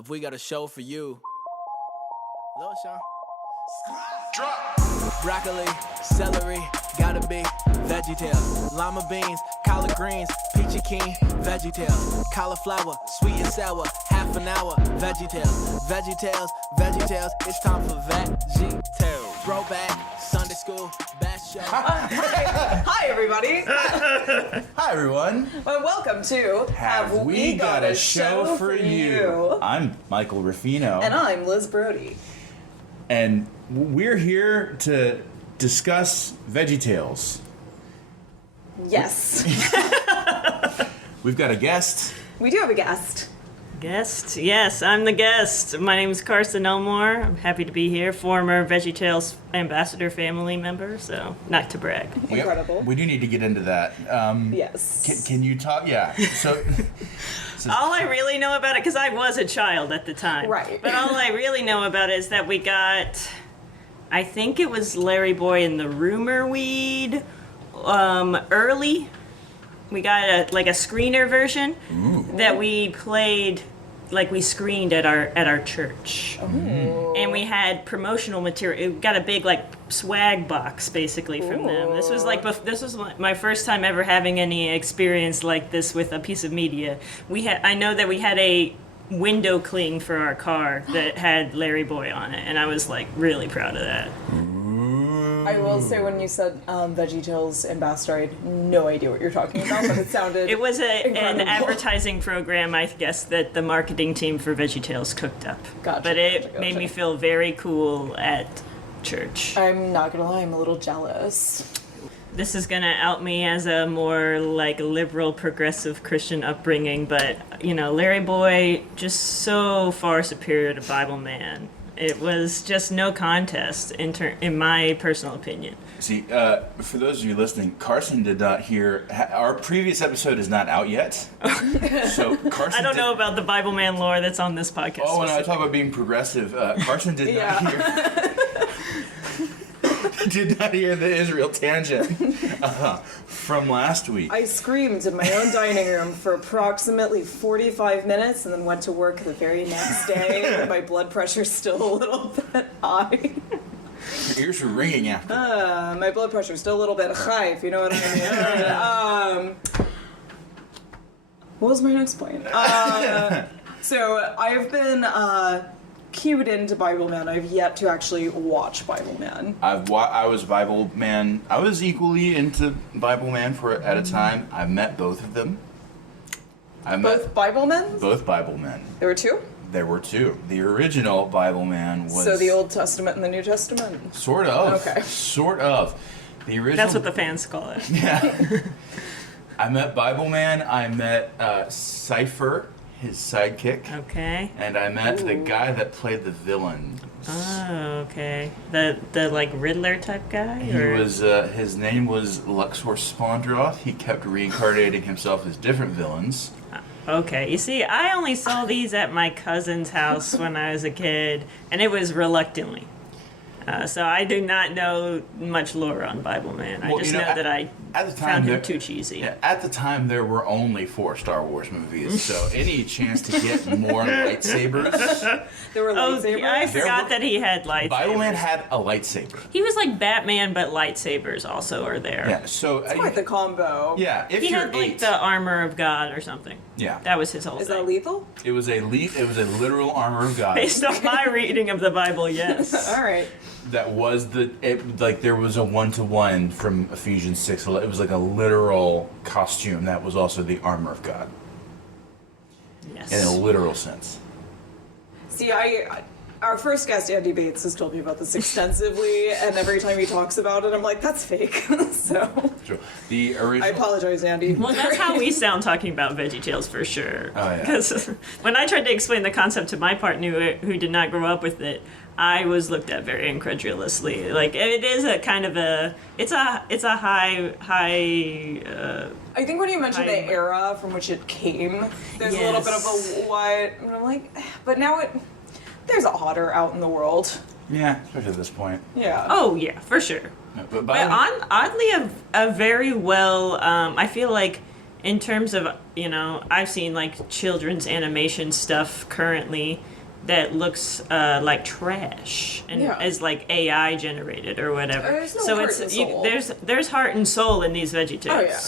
Have we got a show for you? Lil Sean. Drop. Broccoli, celery, gotta be VeggieTales. Lima beans, collard greens, peachy keen, VeggieTales. Cauliflower, sweet and sour, half an hour, VeggieTales. VeggieTales, VeggieTales, it's time for VeggieTales. Throwback, Sunday school, best show. Hi, everybody. Hi, everyone. Well, welcome to Have We Got a Show for You? I'm Michael Ruffino. And I'm Liz Brody. And we're here to discuss VeggieTales. Yes. We've got a guest. We do have a guest. Guest? Yes, I'm the guest. My name is Carson Elmore. I'm happy to be here. Former VeggieTales ambassador family member, so not to brag. Incredible. We do need to get into that. Yes. Can you talk? Yeah. So All I really know about it, because I was a child at the time. Right. But all I really know about it is that we got, I think it was Larry Boy and the Rumor Weed early. We got a screener version that we played, like we screened at our church. Ooh. And we had promotional material. We got a big swag box basically from them. This was my first time ever having any experience like this with a piece of media. I know that we had a window cling for our car that had Larry Boy on it, and I was really proud of that. I will say, when you said VeggieTales ambassador, I had no idea what you're talking about, but it sounded It was an incredible. advertising program, I guess, that the marketing team for VeggieTales cooked up. Gotcha, But it gotcha. made me feel very cool at church. I'm not gonna lie, I'm a little jealous. This is going to out me as a more liberal, progressive Christian upbringing, but, Larry Boy, just so far superior to Bible Man. It was just no contest in my personal opinion. See, for those of you listening, Carson did not hear. Our previous episode is not out yet. So Carson. I don't know about the Bible Man lore that's on this podcast. Oh, when I talk about being progressive, Carson did not hear. Did not hear the Israel tangent from last week. I screamed in my own dining room for approximately 45 minutes and then went to work the very next day with my blood pressure still a little bit high. Your ears were ringing after. My blood pressure still a little bit high, if you know what I mean. What was my next point? So I've been cued into Bible Man. I've yet to actually watch Bible Man. I was Bible Man. I was equally into Bible Man at a time. I met both of them. Both Bible Men? Both Bible Men. There were two? There were two. The original Bible Man was... So the Old Testament and the New Testament? Sort of. Okay. Sort of. The original... That's what the fans call it. Yeah. I met Bible Man. I met Cypher, his sidekick. Okay. And I met the guy that played the villain. Oh, okay. The Riddler type guy? He was, his name was Luxor Spawndroth. He kept reincarnating himself as different villains. Okay, you see, I only saw these at my cousin's house when I was a kid, and it was reluctantly. So I do not know much lore on Bible Man. I just know that I found him too cheesy. Yeah, at the time, there were only 4 Star Wars movies, so any chance to get more lightsabers... There were lightsabers? I forgot that he had lightsabers. Bible Man had a lightsaber. He was like Batman, but lightsabers also are there. Yeah, so... It's quite the combo. Yeah, if He you're had 8... the armor of God or something. Yeah. That was his whole Is thing. that lethal? It was a literal armor of God. Based on my reading of the Bible, yes. All right. That was there was a 1-to-1 from Ephesians 6. It was like a literal costume that was also the armor of God. Yes. In a literal sense. See, our first guest, Andy Bates, has told me about this extensively, and every time he talks about it, I'm like, that's fake. So, True. The original... I apologize, Andy. Well, that's how we sound talking about VeggieTales for sure. Oh, yeah. Because when I tried to explain the concept to my partner who did not grow up with it, I was looked at very incredulously. It is a kind of a, it's a high. I think when you mentioned the era from which it came, there's a little bit of a what, and I'm like, but now there's a otter out in the world. Yeah, especially at this point. Yeah. Oh yeah, for sure. But But oddly, a very well. I feel like in terms of, I've seen like children's animation stuff currently that looks like trash and is like AI generated or whatever. There's no so heart it's and soul. there's heart and soul in these VeggieTales. Oh, yeah.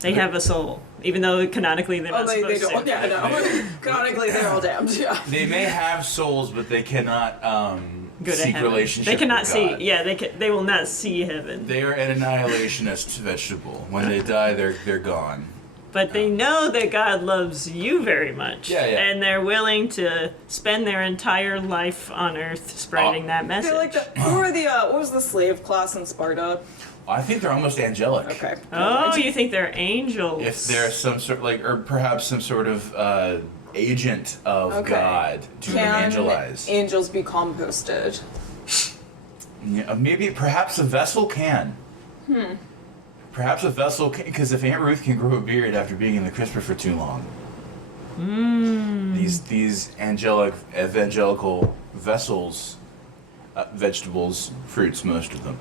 They have a soul, even though canonically they're not they supposed don't. to. Yeah, no. Canonically, they're all damned. Yeah. They may have souls, but they cannot Go to seek heaven. relationship. They cannot with see. God. Yeah, they will not see heaven. They are an annihilationist vegetable. When they die, they're gone. But they know that God loves you very much. Yeah, yeah. And they're willing to spend their entire life on Earth spreading that I message. feel like who are the what was the slave class in Sparta? I think they're almost angelic. Okay. Oh, you think they're angels? If they're some sort or perhaps some sort of agent of God to evangelize. Angels be composted? Yeah, maybe, perhaps a vessel can. Perhaps a vessel can, because if Aunt Ruth can grow a beard after being in the crisper for too long, these evangelical vessels, vegetables, fruits, most of them,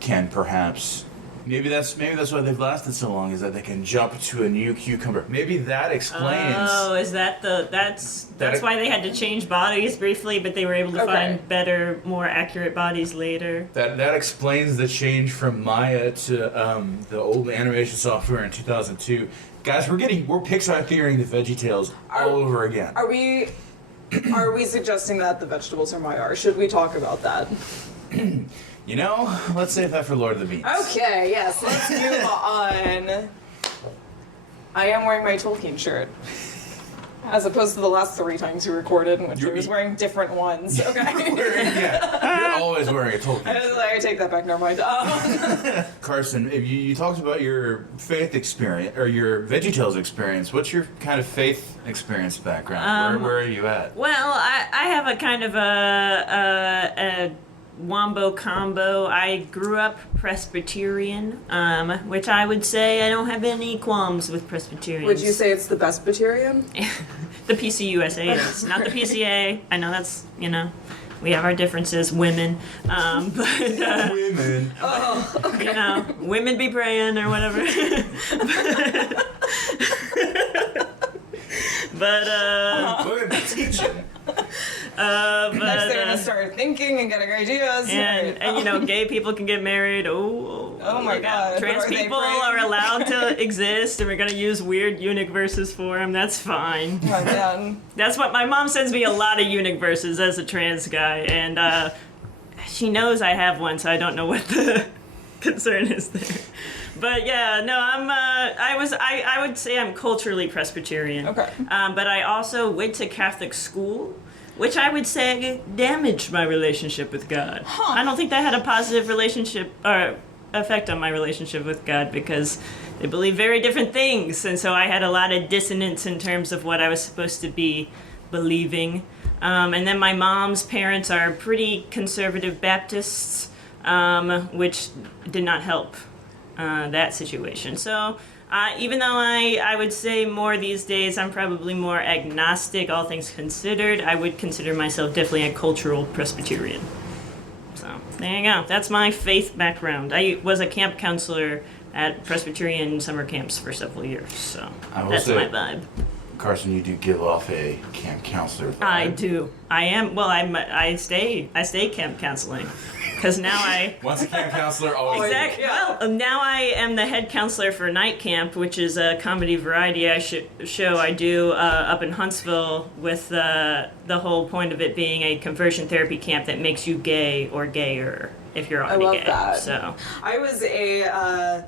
can perhaps. Maybe that's why they've lasted so long, is that they can jump to a new cucumber. Maybe that explains. Oh, is that that's why they had to change bodies briefly, but they were able to find better, more accurate bodies later. That explains the change from Maya to the old animation software in 2002. Guys, we're Pixar theorying the VeggieTales all over again. Are we suggesting that the vegetables are Maya, or should we talk about that? Let's save that for Lord of the Beans. Okay, yes, let's move on. I am wearing my Tolkien shirt. As opposed to the last 3 times we recorded, in which I was wearing different ones. Okay. You're always wearing a Tolkien shirt. I take that back, never mind. Carson, if you talked about your faith experience, or your VeggieTales experience. What's your kind of faith experience background? Where are you at? Well, I have a kind of a wombo combo. I grew up Presbyterian, which I would say I don't have any qualms with Presbyterians. Would you say it's the Presbyterian? The PCUSA is, not the PCA. I know that's, we have our differences, women. But, Women. women be praying or whatever. But, Women be teaching. Next they're gonna start thinking and getting ideas. and gay people can get married. Oh my God. Trans Are they people praying? are allowed to exist, and we're gonna use weird eunuch verses for them. That's fine. Oh, man. That's what my mom sends me a lot of eunuch verses as a trans guy, and she knows I have one, so I don't know what the concern is there. But yeah, no, I would say I'm culturally Presbyterian. Okay. But I also went to Catholic school, which I would say damaged my relationship with God. Huh. I don't think that had a positive relationship or effect on my relationship with God, because they believe very different things, and so I had a lot of dissonance in terms of what I was supposed to be believing. And then my mom's parents are pretty conservative Baptists, which did not help that situation. So even though I would say more these days I'm probably more agnostic, all things considered, I would consider myself definitely a cultural Presbyterian. So there you go. That's my faith background. I was a camp counselor at Presbyterian summer camps for several years, so that's my vibe. Carson, you do give off a camp counselor vibe. I do. I am. Well, I stay camp counseling. Because now Once a camp counselor, always. Exactly. Yeah. Well, now I am the head counselor for Night Camp, which is a comedy variety show I do up in Huntsville, with the whole point of it being a conversion therapy camp that makes you gay or gayer if you're already love gay. that. So I was a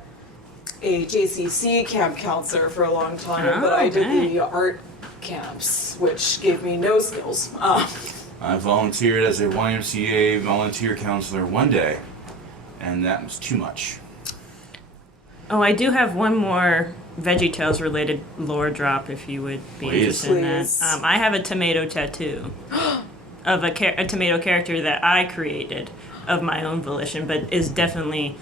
JCC camp counselor for a long time, but I did okay. the art camps, which gave me no skills. I volunteered as a YMCA volunteer counselor one day, and that was too much. Oh, I do have one more VeggieTales related lore drop if you would be Please. interested in that. Please. I have a tomato tattoo of a tomato character that I created of my own volition, but is definitely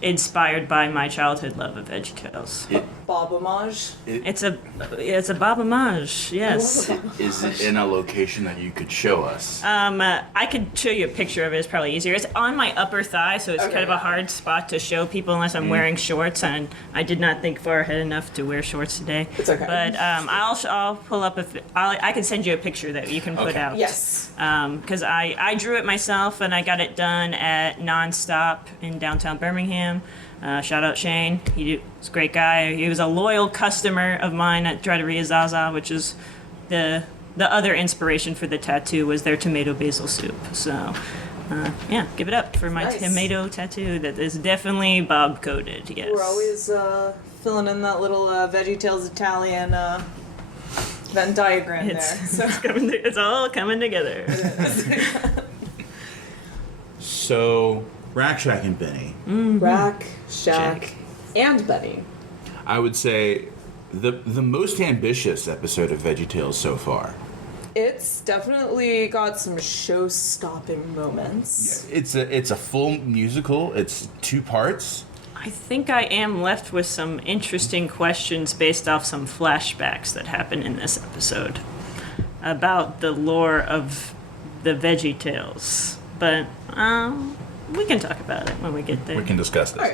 inspired by my childhood love of VeggieTales. Bob homage. It's a Bob homage, yes. Is it in a location that you could show us? I could show you a picture of it. It's probably easier. It's on my upper thigh, so it's kind of a hard spot to show people unless I'm wearing shorts. And I did not think far ahead enough to wear shorts today. It's okay. But I'll pull up I can send you a picture that you can put out. Yes. Because I drew it myself and I got it done at Nonstop in downtown Birmingham. Shout out Shane. He's a great guy. He was a loyal customer of mine at Trattoria Zaza, which is the other inspiration for the tattoo was their tomato basil soup. So, yeah, give it up for my tomato tattoo that is definitely Bob coded. Yes. We're always filling in that little VeggieTales Italian Venn diagram there. So It's all coming together. So, Rack, Shack, and Benny. Rack, Shack, and Benny. I would say the most ambitious episode of VeggieTales so far. It's definitely got some show-stopping moments. It's a full musical. It's 2 parts. I think I am left with some interesting questions based off some flashbacks that happen in this episode about the lore of the VeggieTales. But we can talk about it when we get there. We can discuss this. All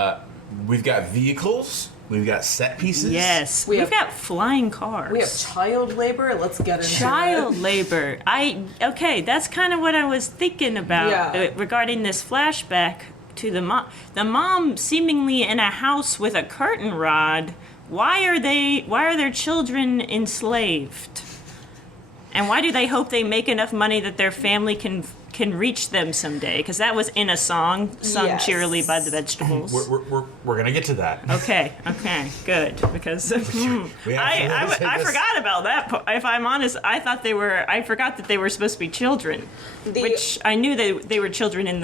right. We've got vehicles. We've got set pieces. Yes, we've got flying cars. We have child labor. Let's get into child it. labor. That's kind of what I was thinking about regarding this flashback to the mom. The mom seemingly in a house with a curtain rod. Why are their children enslaved? And why do they hope they make enough money that their family can reach them someday? Because that was in a song sung cheerily by the Vegetables. We're gonna get to that. Okay, good. Because I forgot about that. If I'm honest, I forgot that they were supposed to be children, which I knew they were children in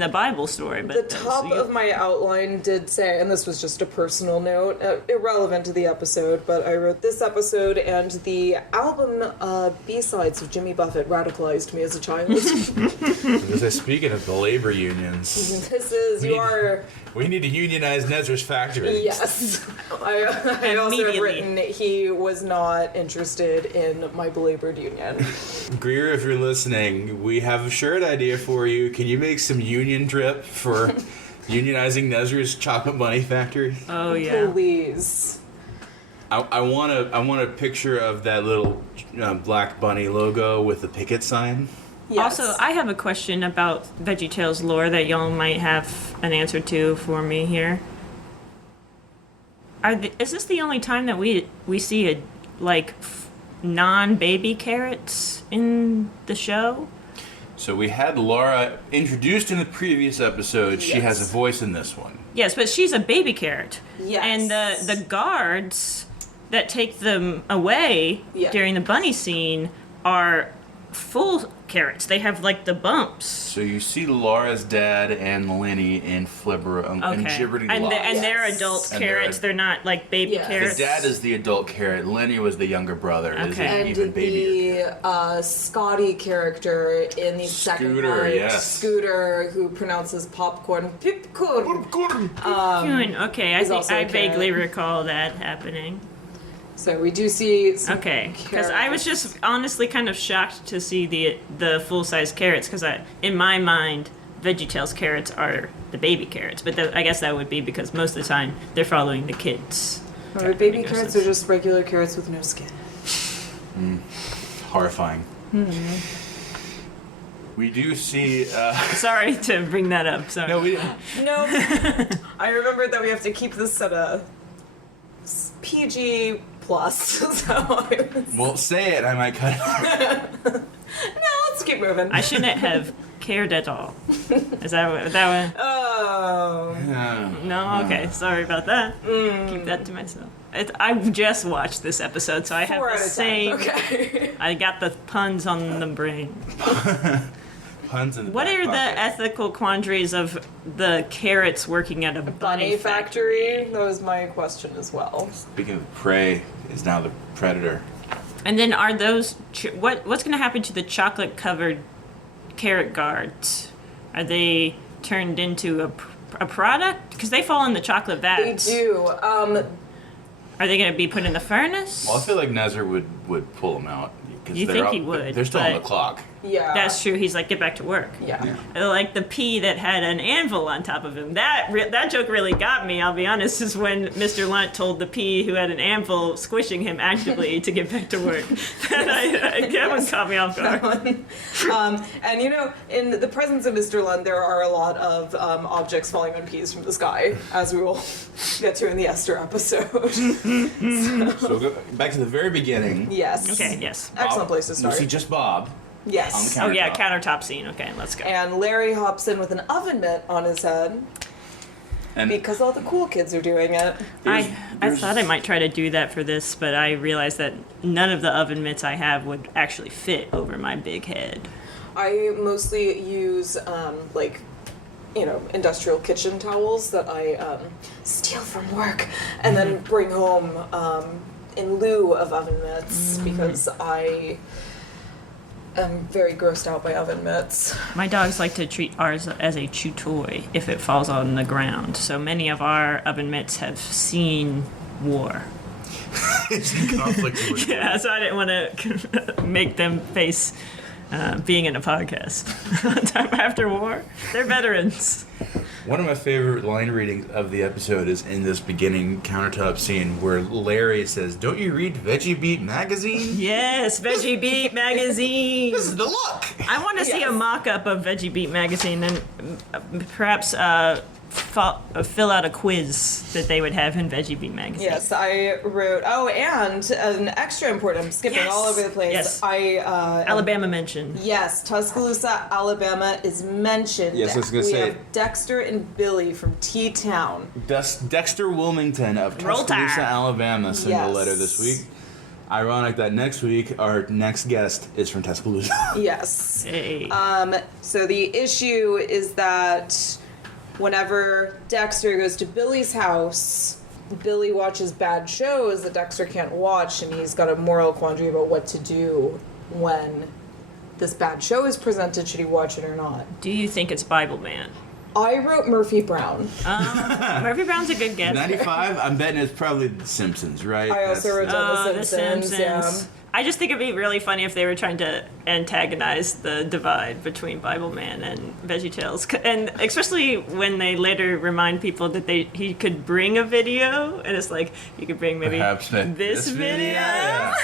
the Bible story. But the top of my outline did say, and this was just a personal note, irrelevant to the episode, but I wrote this episode and the album B-sides of Jimmy Buffett radicalized me as a child. Speaking of the labor unions, we need to unionize Nezra's factory. Yes. I also have written he was not interested in my belabored union. Greer, if you're listening, we have a shirt idea for you. Can you make some union drip for unionizing Nezra's chocolate bunny factory? Oh yeah, please. I want a picture of that little black bunny logo with the picket sign. Yes. Also, I have a question about VeggieTales lore that y'all might have an answer to for me here. Is this the only time that we see non-baby carrots in the show? So we had Laura introduced in the previous episode. Yes. She has a voice in this one. Yes, but she's a baby carrot. Yes. And the guards that take them away during the bunny scene are full carrots. They have the bumps. So you see Laura's dad and Lenny in Flibber and Gibberty and they're adult carrots. They're not baby carrots. The dad is the adult carrot. Lenny was the younger brother. Okay. Is even babier. The Scotty character in the second part, Scooter, who pronounces popcorn pipcorn. Okay, I vaguely recall that happening. So we do see some because I was just honestly kind of shocked to see the full-size carrots, because in my mind, VeggieTales carrots are the baby carrots, but I guess that would be because most of the time they're following the kids. Baby carrots are just regular carrots with no skin. Horrifying. We do see... Sorry to bring that up. Sorry. No, we didn't. No. I remember that we have to keep this at a PG+. Well, say it. I might cut it. No, let's keep moving. I shouldn't have cared at all. Is that one? Oh. No? Okay. Sorry about that. Keep that to myself. I just watched this episode, so I have the same... Okay. I got the puns on the brain. Puns in the What back are the pocket. ethical quandaries of the carrots working at a bunny factory? That was my question as well. Speaking of prey, is now the predator. And then are those... what's going to happen to the chocolate-covered carrot guards? Are they turned into a product? Because they fall in the chocolate They vats. do. Are they going to be put in the furnace? Well, I feel like Nazar would pull them out. 'Cause You they're think up- he would, They're still on the but- clock. Yeah. That's true. He's like, get back to work. Yeah. Like the pea that had an anvil on top of him. That joke really got me, I'll be honest, is when Mr. Lunt told the pea who had an anvil squishing him actively to get back to work. That one caught me off guard. And in the presence of Mr. Lund, there are a lot of objects falling on peas from the sky, as we will get to in the Esther episode. So go back to the very beginning. Yes. Okay, yes. Excellent place to We start. see just Bob Yes. on the countertop. Oh, yeah, countertop scene. Okay, let's go. And Larry hops in with an oven mitt on his head And because all the cool kids are doing it. I there's- thought I might try to do that for this, but I realized that none of the oven mitts I have would actually fit over my big head. I mostly use industrial kitchen towels that I steal from work and then bring home in lieu of oven mitts because I am very grossed out by oven mitts. My dogs like to treat ours as a chew toy if it falls on the ground, so many of our oven mitts have seen war. conflict with Yeah, so I didn't want to make them face being in a podcast. Time after war, they're veterans. One of my favorite line readings of the episode is in this beginning countertop scene where Larry says, "Don't you read Veggie Beat magazine? Yes, Veggie Beat magazine. This is the look." I want to see a Yes. mock-up of Veggie Beat magazine and perhaps fill out a quiz that they would have in Veggie Beat magazine. Yes, I wrote. Oh, and an extra important. I'm skipping Yes. all over the place. Yes. I Alabama mention. Yes, Tuscaloosa, Alabama is mentioned. Yes, I was gonna we say- have Dexter and Billy from T-Town. Dexter Wilmington of Roll Tuscaloosa, Tide. Alabama sent a Yes. letter this week. Ironic that next week our next guest is from Tuscaloosa. Yes. Hey. So the issue is that whenever Dexter goes to Billy's house, Billy watches bad shows that Dexter can't watch, and he's got a moral quandary about what to do when this bad show is presented. Should he watch it or not? Do you think it's Bible Man? I wrote Murphy Brown. Murphy Brown's a good guess. 95, I'm betting it's probably The Simpsons, right? I also wrote down The Simpsons. Yeah. I just think it'd be really funny if they were trying to antagonize the divide between Bible Man and VeggieTales, and especially when they later remind people that he could bring a video, and it's like you could bring maybe Perhaps this video. Yeah.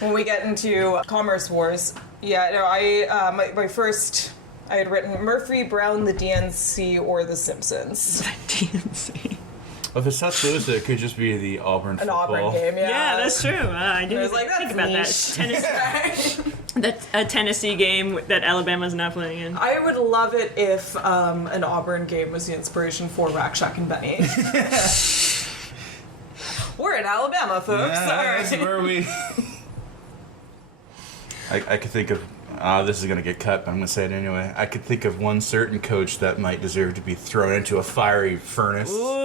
When we get into Commerce Wars, my first, I had written Murphy, Brown, the DNC, or The Simpsons. DNC. Well, if it's Tuscaloosa, it could just be the Auburn An football. Auburn game, yeah. Yeah, that's true. I didn't I was like, think that's about niche. that. That's a Tennessee game that Alabama's not playing in. I would love it if an Auburn game was the inspiration for Rack Shack and Benny. We're in Alabama, folks. Yeah, All right. that's where we... I could think of... this is going to get cut, but I'm going to say it anyway. I could think of one certain coach that might deserve to be thrown into a fiery furnace. Oh.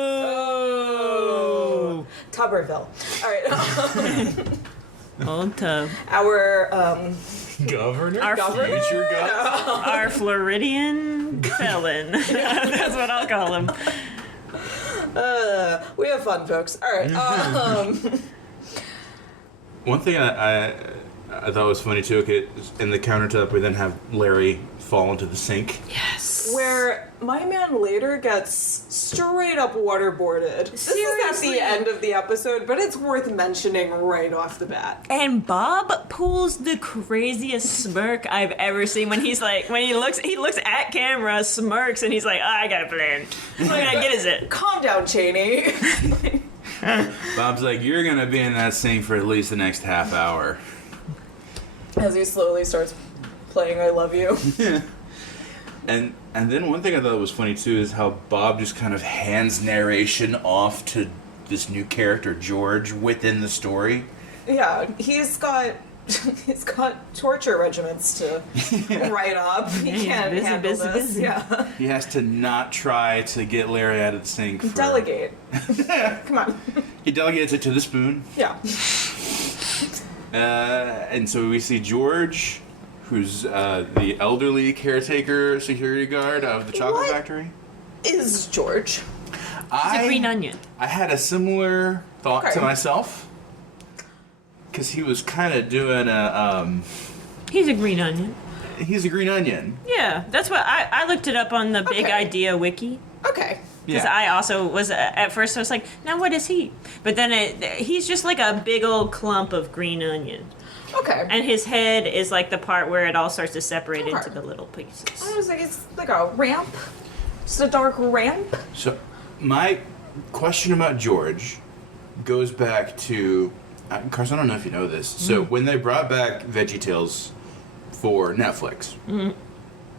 Tuberville. All right. Old Tub. Our Governor? Our Future governor? Our Floridian felon. That's what I'll call him. we have fun, folks. All right. One thing I thought was funny too, okay, in the countertop we then have Larry fall into the sink. Yes. Where my man later gets straight up waterboarded. This is at Seriously? the end of the episode, but it's worth mentioning right off the bat. And Bob pulls the craziest smirk I've ever seen when he looks at camera, smirks, and he's like, I got a plan. What can I get is it? Calm down, Cheney. Bob's like, you're going to be in that sink for at least the next half hour. As he slowly starts playing I Love You. And then one thing I thought was funny too is how Bob just kind of hands narration off to this new character George within the story. Yeah, he's got torture regiments to write up. He he's can't busy, handle busy, this. busy. Yeah. He has to not try to get Larry out of the sink. Delegate. Come on. He delegates it to the spoon. Yeah. And so we see George, who's the elderly caretaker security guard of the chocolate What? factory. is George? He's a green onion. I had a similar thought Okay. to myself. Because he was kind of doing a, He's a green onion. he's a green onion. Yeah, that's what I looked it up on the Big Okay. Idea wiki. Okay. Because Yeah. I also was, at first I was like, now what is he? But then he's just like a big old clump of green onion. Okay. And his head is like the part where it all starts to separate Okay. into the little pieces. I was like, it's like a ramp. Just a dark ramp. So, my question about George goes back to Carson. I don't know if you know this. So, when they brought back VeggieTales for Netflix,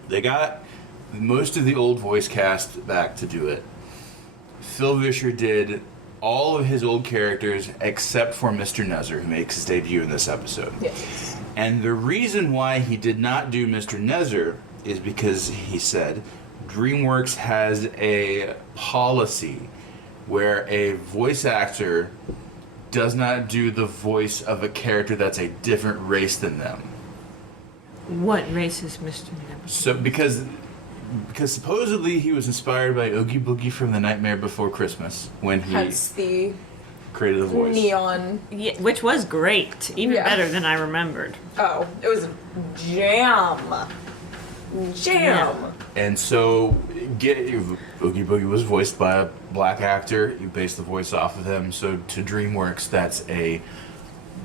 they got most of the old voice cast back to do it. Phil Vischer did all of his old characters except for Mr. Nuzzer, who makes his debut in this episode. Yes. And the reason why he did not do Mr. Nuzzer is because he said DreamWorks has a policy where a voice actor does not do the voice of a character that's a different race than them. What race is Mr. Never? So because supposedly he was inspired by Oogie Boogie from The Nightmare Before Christmas when he Hence the created the voice. neon. Yeah, which was great. Even Yeah. better than I remembered. Oh, it was jam. Jam. And so, Oogie Boogie was voiced by a black actor. You base the voice off of him. So to DreamWorks, that's a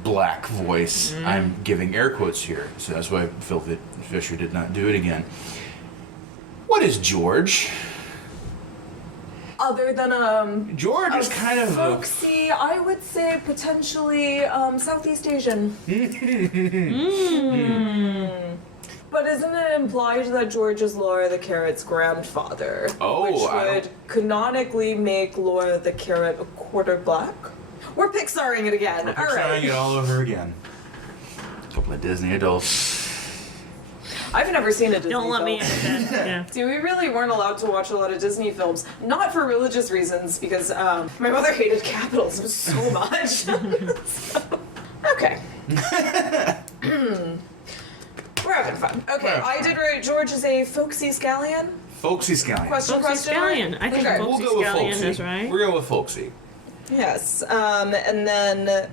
black voice. I'm giving air quotes here. So that's why Phil Vischer did not do it again. What is George? Other than George is kind of a... folksy, I would say potentially Southeast Asian. But isn't it implied that George is Laura the Carrot's grandfather? Oh, which I would don't- canonically make Laura the Carrot a quarter black? We're Pixaring it again. We're All trying it right. all over again. A couple of Disney adults. I've never seen a Disney Don't let me film. into that. Yeah. See, we really weren't allowed to watch a lot of Disney films. Not for religious reasons, because my mother hated capitalism so much. So, okay. We're having fun. Okay, Yeah. I did write George is a folksy scallion. Folksy Scallion. Question, Folksy Scallion. I think Okay. We'll Folksy go with Scallion folksy. is right. We're going with folksy. Yes. And then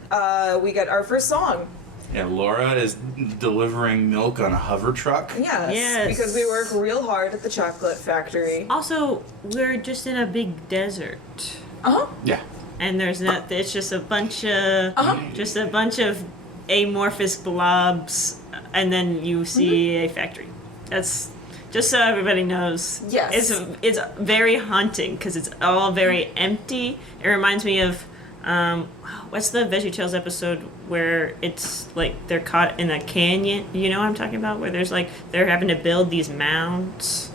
we get our first song. And Laura is delivering milk on a hover truck. Yes. Yes. Because we work real hard at the chocolate factory. Also, we're just in a big desert. Uh-huh. Yeah. And there's not. It's just a bunch of amorphous blobs, and then you see a factory. That's just so everybody knows. Yes. It's very haunting because it's all very empty. It reminds me of what's the VeggieTales episode where it's like they're caught in a canyon. You know what I'm talking about? Where there's like they're having to build these mounds.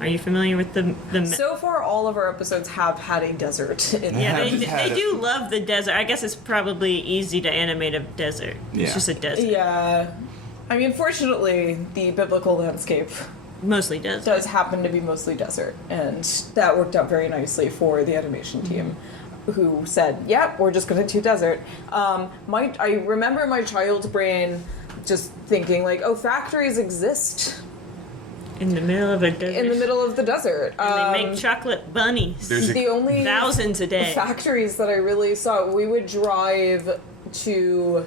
Are you familiar with the So far, all of our episodes have had a desert in Yeah, I they, just had they do love the desert. I guess it's probably easy to animate a desert. Yeah. It's just a desert. Yeah. I mean, fortunately, the biblical landscape Mostly desert. does happen to be mostly desert, and that worked out very nicely for the animation team, who said, "Yep, we're just going to do desert." I remember my child's brain just thinking like, "Oh, factories exist In the middle of a desert. in the middle of the desert." And they make chocolate bunnies. There's a- The only Thousands a day. factories that I really saw, we would drive to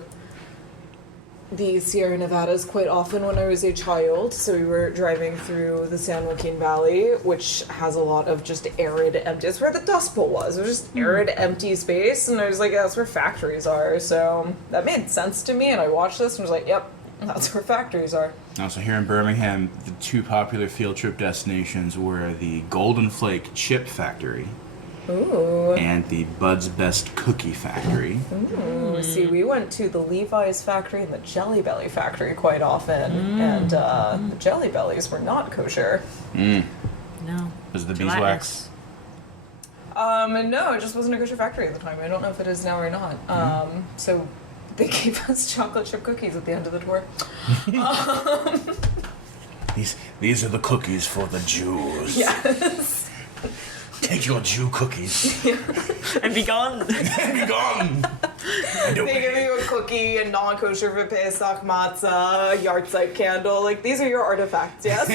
the Sierra Nevadas quite often when I was a child. So we were driving through the San Joaquin Valley, which has a lot of just arid, empty. It's where the Dust Bowl was. It was just arid, empty space, and I was like, yeah, that's where factories are. So that made sense to me, and I watched this and was like, yep, that's where factories are. Also, here in Birmingham, the two popular field trip destinations were the Golden Flake Chip Factory Ooh. and the Bud's Best Cookie Factory. See, we went to the Levi's factory and the Jelly Belly factory quite often, and the Jelly Bellies were not kosher. No. Was the Gelatinous. beeswax? No, it just wasn't a kosher factory at the time. I don't know if it is now or not. So they gave us chocolate chip cookies at the end of the tour. These are the cookies for the Jews. Yes. Take your Jew cookies And be gone. and be gone. And They give you a cookie, a non-kosher for Pesach matzah, a yahrzeit candle. Like, these are your artifacts, yes?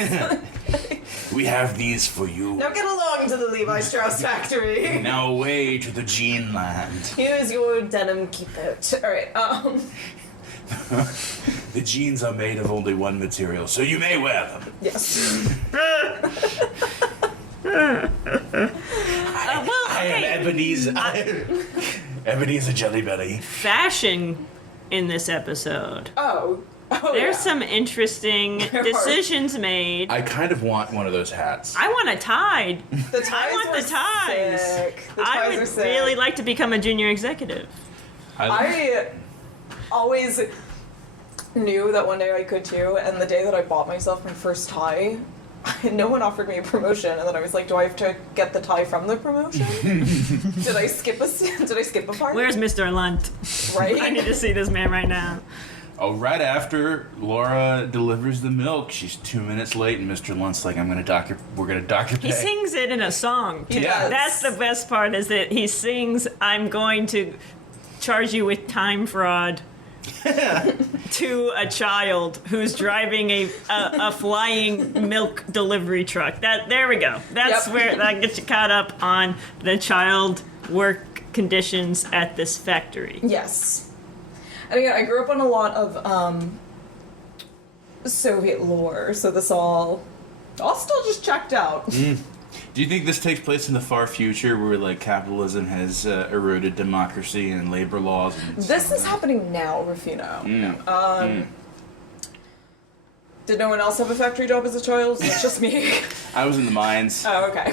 We have these for you. Now get along to the Levi Strauss factory. Now away to the Gene Land. Here's your denim keep it. Alright, The jeans are made of only one material, so you may wear them. yes. I am Ebenezer. Ebenezer Jelly Belly. Fashion in this episode. Oh, There's yeah. some interesting There are. decisions made. I kind of want one of those hats. I want a tie. The ties I want were the ties. sick. The ties I are would sick. really like to become a junior executive. I always knew that one day I could too, and the day that I bought myself my first tie, no one offered me a promotion, and then I was like, do I have to get the tie from the promotion? Did I skip a part? Where's Mr. Lunt? Right? I need to see this man right now. Oh, right after Laura delivers the milk, she's 2 minutes late, and Mr. Lunt's like, we're gonna dock your pay. He sings it in a song. Too. does. That's the best part is that he sings, I'm going to charge you with time fraud to a child who's driving a flying milk delivery truck. There we go. That's Yep. where that gets you caught up on the child work conditions at this factory. Yes. And again, I grew up on a lot of Soviet lore, so this all still just checked out. Do you think this takes place in the far future where like capitalism has eroded democracy and labor laws? And This is happening now, Rufino. Did no one else have a factory job as a child? It's just me. I was in the mines. Oh, okay.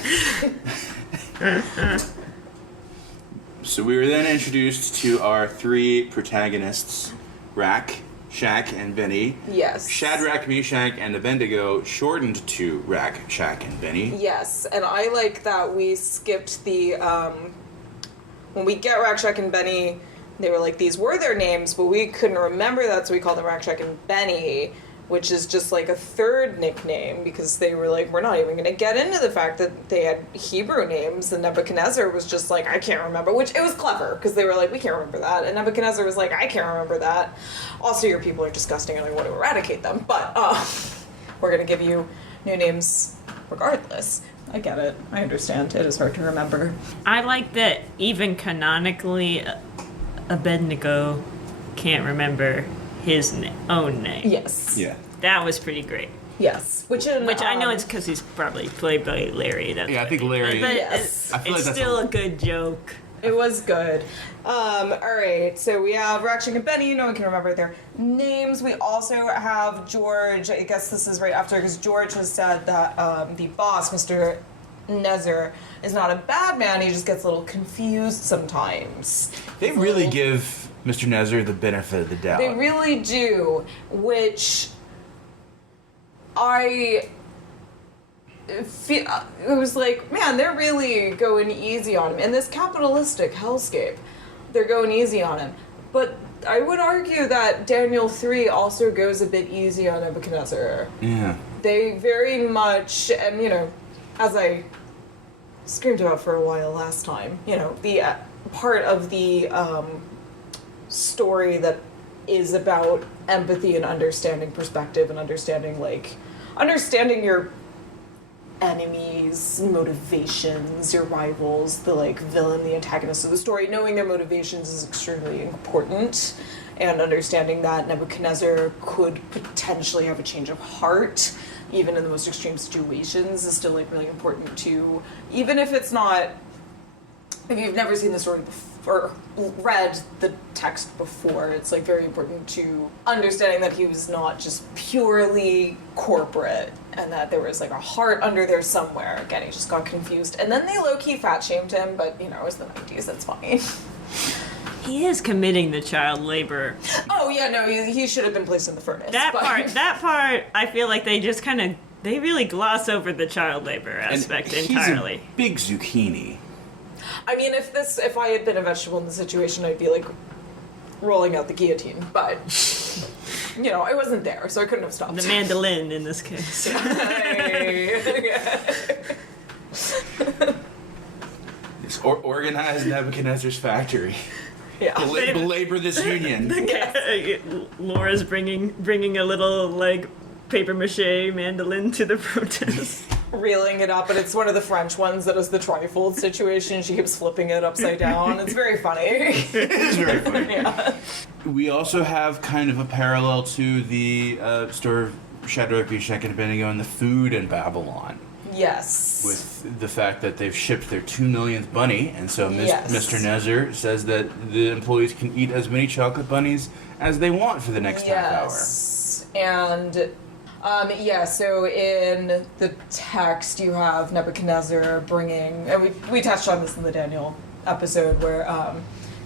So we were then introduced to our three protagonists, Rack, Shack, and Benny. Yes. Shadrach, Meshach, and Abednego shortened to Rack, Shack, and Benny. Yes, and I like that we skipped the, when we get Rakshak and Benny, they were like, these were their names, but we couldn't remember that, so we called them Rakshak and Benny, which is just like a third nickname, because they were like, we're not even going to get into the fact that they had Hebrew names, and Nebuchadnezzar was just like, I can't remember, which it was clever, because they were like, we can't remember that, and Nebuchadnezzar was like, I can't remember that. Also, your people are disgusting, and I want to eradicate them, but we're going to give you new names regardless. I get it. I understand. It is hard to remember. I like that even canonically, Abednego can't remember his own name. Yes. Yeah. That was pretty great. Yes. Which I know it's because he's probably played by Larry. That's Yeah, I think what Larry. But Yes. I feel like it's that's still a good joke. It was good. Alright, so we have Rakshak and Benny, no one can remember their names. We also have George, I guess this is right after, because George has said that the boss, Mr. Nezer, is not a bad man, he just gets a little confused sometimes. They really give Mr. Nezer the benefit of the doubt. They really do, which I feel, it was like, man, they're really going easy on him. In this capitalistic hellscape, they're going easy on him. But I would argue that Daniel 3 also goes a bit easy on Nebuchadnezzar. Yeah. They very much, and you know, as I screamed about for a while last time, you know, the part of the story that is about empathy and understanding perspective and understanding your enemies, motivations, your rivals, the like villain, the antagonist of the story, knowing their motivations is extremely important, and understanding that Nebuchadnezzar could potentially have a change of heart even in the most extreme situations is still like really important to, even if it's not, if you've never seen the story before or read the text before, it's like very important to understanding that he was not just purely corporate and that there was like a heart under there somewhere. Again, he just got confused. And then they low-key fat-shamed him, but you know, it was the 90s, that's fine. He is committing the child labor. Oh yeah, no, he should have been placed in the furnace. That but- part, I feel like they just kind of, they really gloss over the child labor aspect And entirely. He's a big zucchini. I mean, if I had been a vegetable in the situation, I'd be like rolling out the guillotine. But you know, I wasn't there, so I couldn't have stopped. The mandolin in this case. It's organized Nebuchadnezzar's factory. Yeah. Belabor this union. Laura's bringing a little like paper mache mandolin to the protest. reeling it up, and it's one of the French ones that is the trifold situation. She keeps flipping it upside down. It's very funny. It is very funny. Yeah. We also have kind of a parallel to the story of Shadrach, Meshach, and Abednego and the food in Babylon. Yes. With the fact that they've shipped their 2 millionth bunny, and so Yes. Mr. Nezer says that the employees can eat as many chocolate bunnies as they want for the next half hour. Yes. And, so in the text you have Nebuchadnezzar bringing, and we touched on this in the Daniel episode, where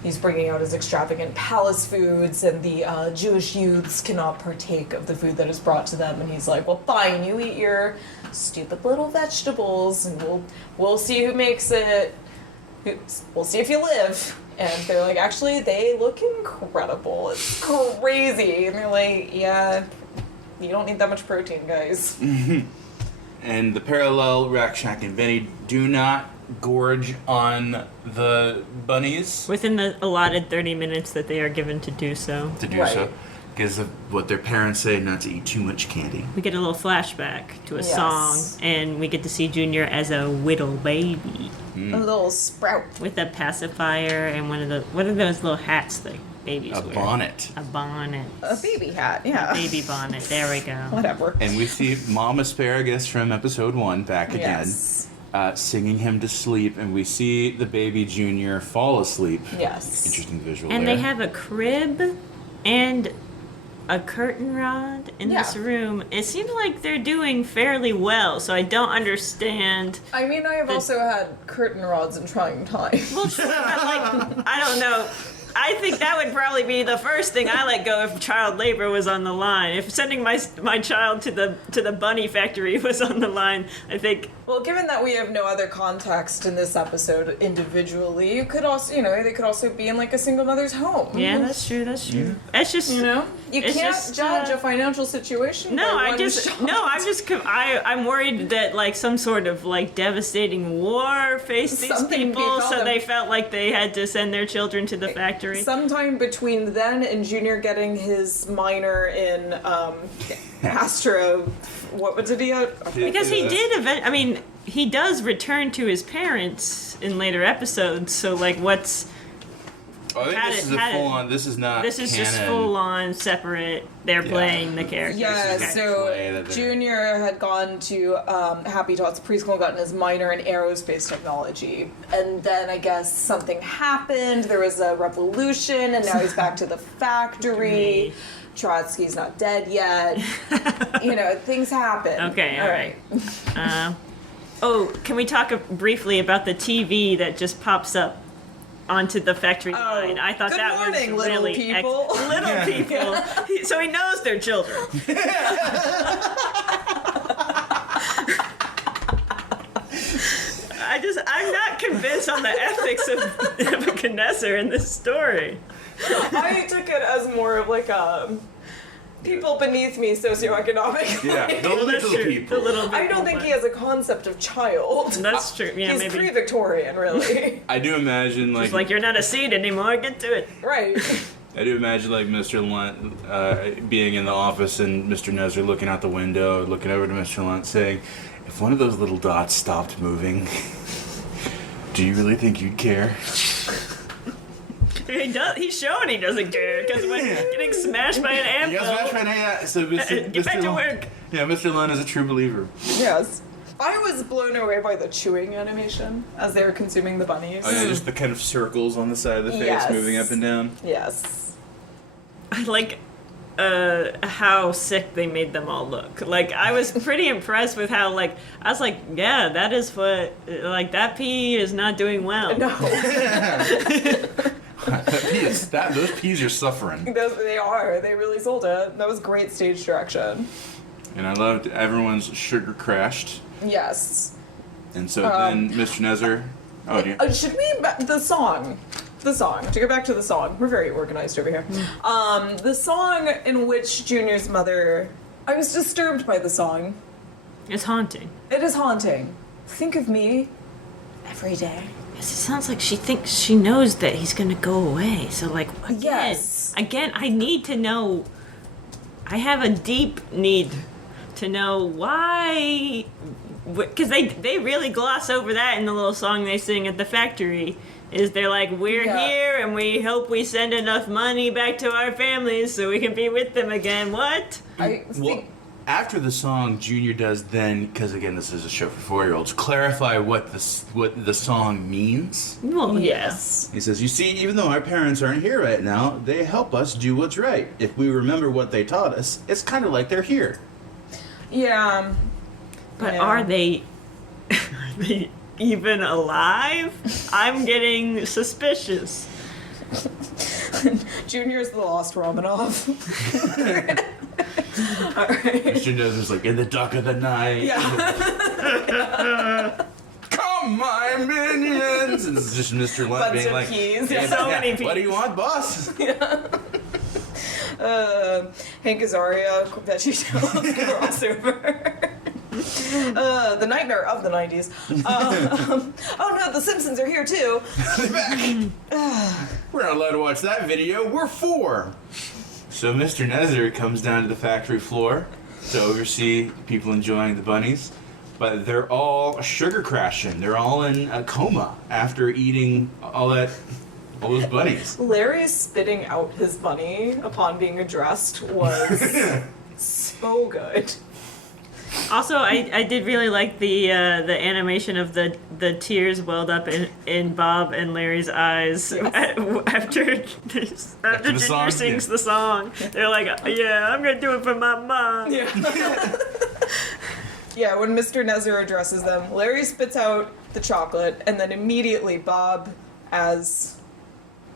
he's bringing out his extravagant palace foods, and the Jewish youths cannot partake of the food that is brought to them, and he's like, well, fine, you eat your stupid little vegetables, and we'll see who makes it. We'll see if you live. And they're like, actually, they look incredible. It's crazy. And they're like, yeah, you don't need that much protein, guys. And the parallel, Rakshak and Benny do not gorge on the bunnies Within the allotted 30 minutes that they are given to do so. Right. so. Because of what their parents say, not to eat too much candy. We get a little flashback to a Yes. song, and we get to see Junior as a little baby A little sprout. with a pacifier and what are those little hats that babies A wear? bonnet. A bonnet. A baby hat, yeah. Baby bonnet. There we go. Whatever. And we see Mom Asparagus from episode 1 back again, Yes. singing him to sleep, and we see the baby Junior fall asleep. Yes. Interesting visual And there. they have a crib and a curtain rod in Yeah. this room. It seems like they're doing fairly well, so I don't understand. I mean, I have also had curtain rods in trying times. Well, but I don't know. I think that would probably be the first thing I let go if child labor was on the line. If sending my child to the bunny factory was on the line, I think. Well, given that we have no other context in this episode individually, you could also, they could also be in like a single mother's home. Yeah, that's true. That's true. It's just You It's can't just, judge a financial situation. No, by one shot. I'm worried that like some sort of like devastating war faced these Something people, befell so them. they felt like they had to send their children to the factory. Sometime between then and Junior getting his minor in Astro, what did he have? Because he did he does return to his parents in later episodes, so like what's I think had this it- is a had it. full on. This is not. this is just canon. full on separate. They're playing the characters. Yeah, Okay. so Play that they're- Junior had gone to Happy Tots preschool, gotten his minor in aerospace technology, and then I guess something happened. There was a revolution, and now he's back to the factory. Trotsky's not dead yet. Things happen. Okay, all right. Can we talk briefly about the TV that just pops up onto the factory line? I thought good that morning, was little really people. little people. So he knows they're children. I'm not convinced on the ethics of Nebuchadnezzar in this story. I took it as more of like people beneath me socioeconomically. Yeah, the Well, that's little true. people. The little I don't people, think but- he has a concept of child. That's true. Yeah, He's maybe. pre-Victorian, really. I do imagine It's like you're not a seed anymore. Get to it. Right. I do imagine like Mr. Lunt being in the office and Mr. Nezer looking out the window, looking over to Mr. Lunt, saying, "If one of those little dots stopped moving, do you really think you'd care?" He does. He's showing he doesn't care because when getting smashed by an You guys anvil. match right now, yeah. So Mr. Get back Mr. to Lunt- work. Yeah, Mr. Lunt is a true believer. Yes. I was blown away by the chewing animation as they were consuming the bunnies. Oh yeah, just the kind of circles on the side of the face Yes. moving up and down. Yes. I like how sick they made them all look. Like I was pretty impressed with how I was like, yeah, that is what that pea is not doing well. No. Those peas are suffering. They are. They really sold it. That was great stage direction. And I loved everyone's sugar crashed. Yes. And so then Mr. Nezer. Oh, yeah. Should we the song? The song. To go back to the song. We're very organized over here. The song in which Junior's mother. I was disturbed by the song. It's haunting. It is haunting. Think of me every day. It sounds like she thinks she knows that he's gonna go away. So again, Yes. I need to know. I have a deep need to know why because they really gloss over that in the little song they sing at the factory. Is they're like, we're here and we hope we send enough money back to our families so we can be with them again. What? Well, after the song, Junior does then, because again this is a show for 4-year-olds, clarify what the song means. Well, yes. He says, you see, even though our parents aren't here right now, they help us do what's right. If we remember what they taught us, it's kind of like they're here. Yeah. But Yeah. are they even alive? I'm getting suspicious. Junior's the lost Romanov. Alright. Mr. Noses like, in the dark of the night. Yeah. Come, my minions! And it's just Mr. Lunt Bunch being of like, keys. "Yeah, So many what do you peas." want, boss? Hank Azaria, VeggieTales crossover. The nightmare of the 90s. Oh no, the Simpsons are here too. They're back. We're not allowed to watch that video. We're 4. So Mr. Nezer comes down to the factory floor to oversee people enjoying the bunnies. But they're all sugar crashing. They're all in a coma after eating all those bunnies. Larry spitting out his bunny upon being addressed was so good. Also, I did really like the animation of the tears welled up in Bob and Larry's eyes after the song, Junior sings the song. They're like, yeah, I'm gonna do it for my mom. Yeah. Yeah, when Mr. Nezer addresses them, Larry spits out the chocolate, and then immediately Bob as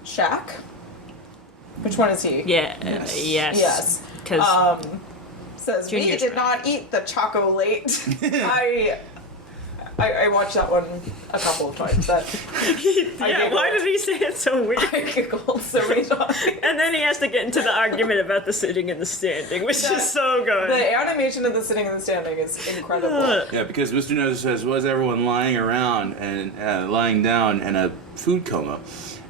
Shaq. Which one is he? Yeah. Yes. Yes. Because Says, Junior we did tried. not eat the chocolate. I watched that one a couple of times. That yeah, why did he say it so weird? I giggled so many times. And then he has to get into the argument about the sitting and the standing, which is so good. The animation of the sitting and the standing is incredible. Yeah, because Mr. Nose says, was everyone lying around and lying down in a food coma?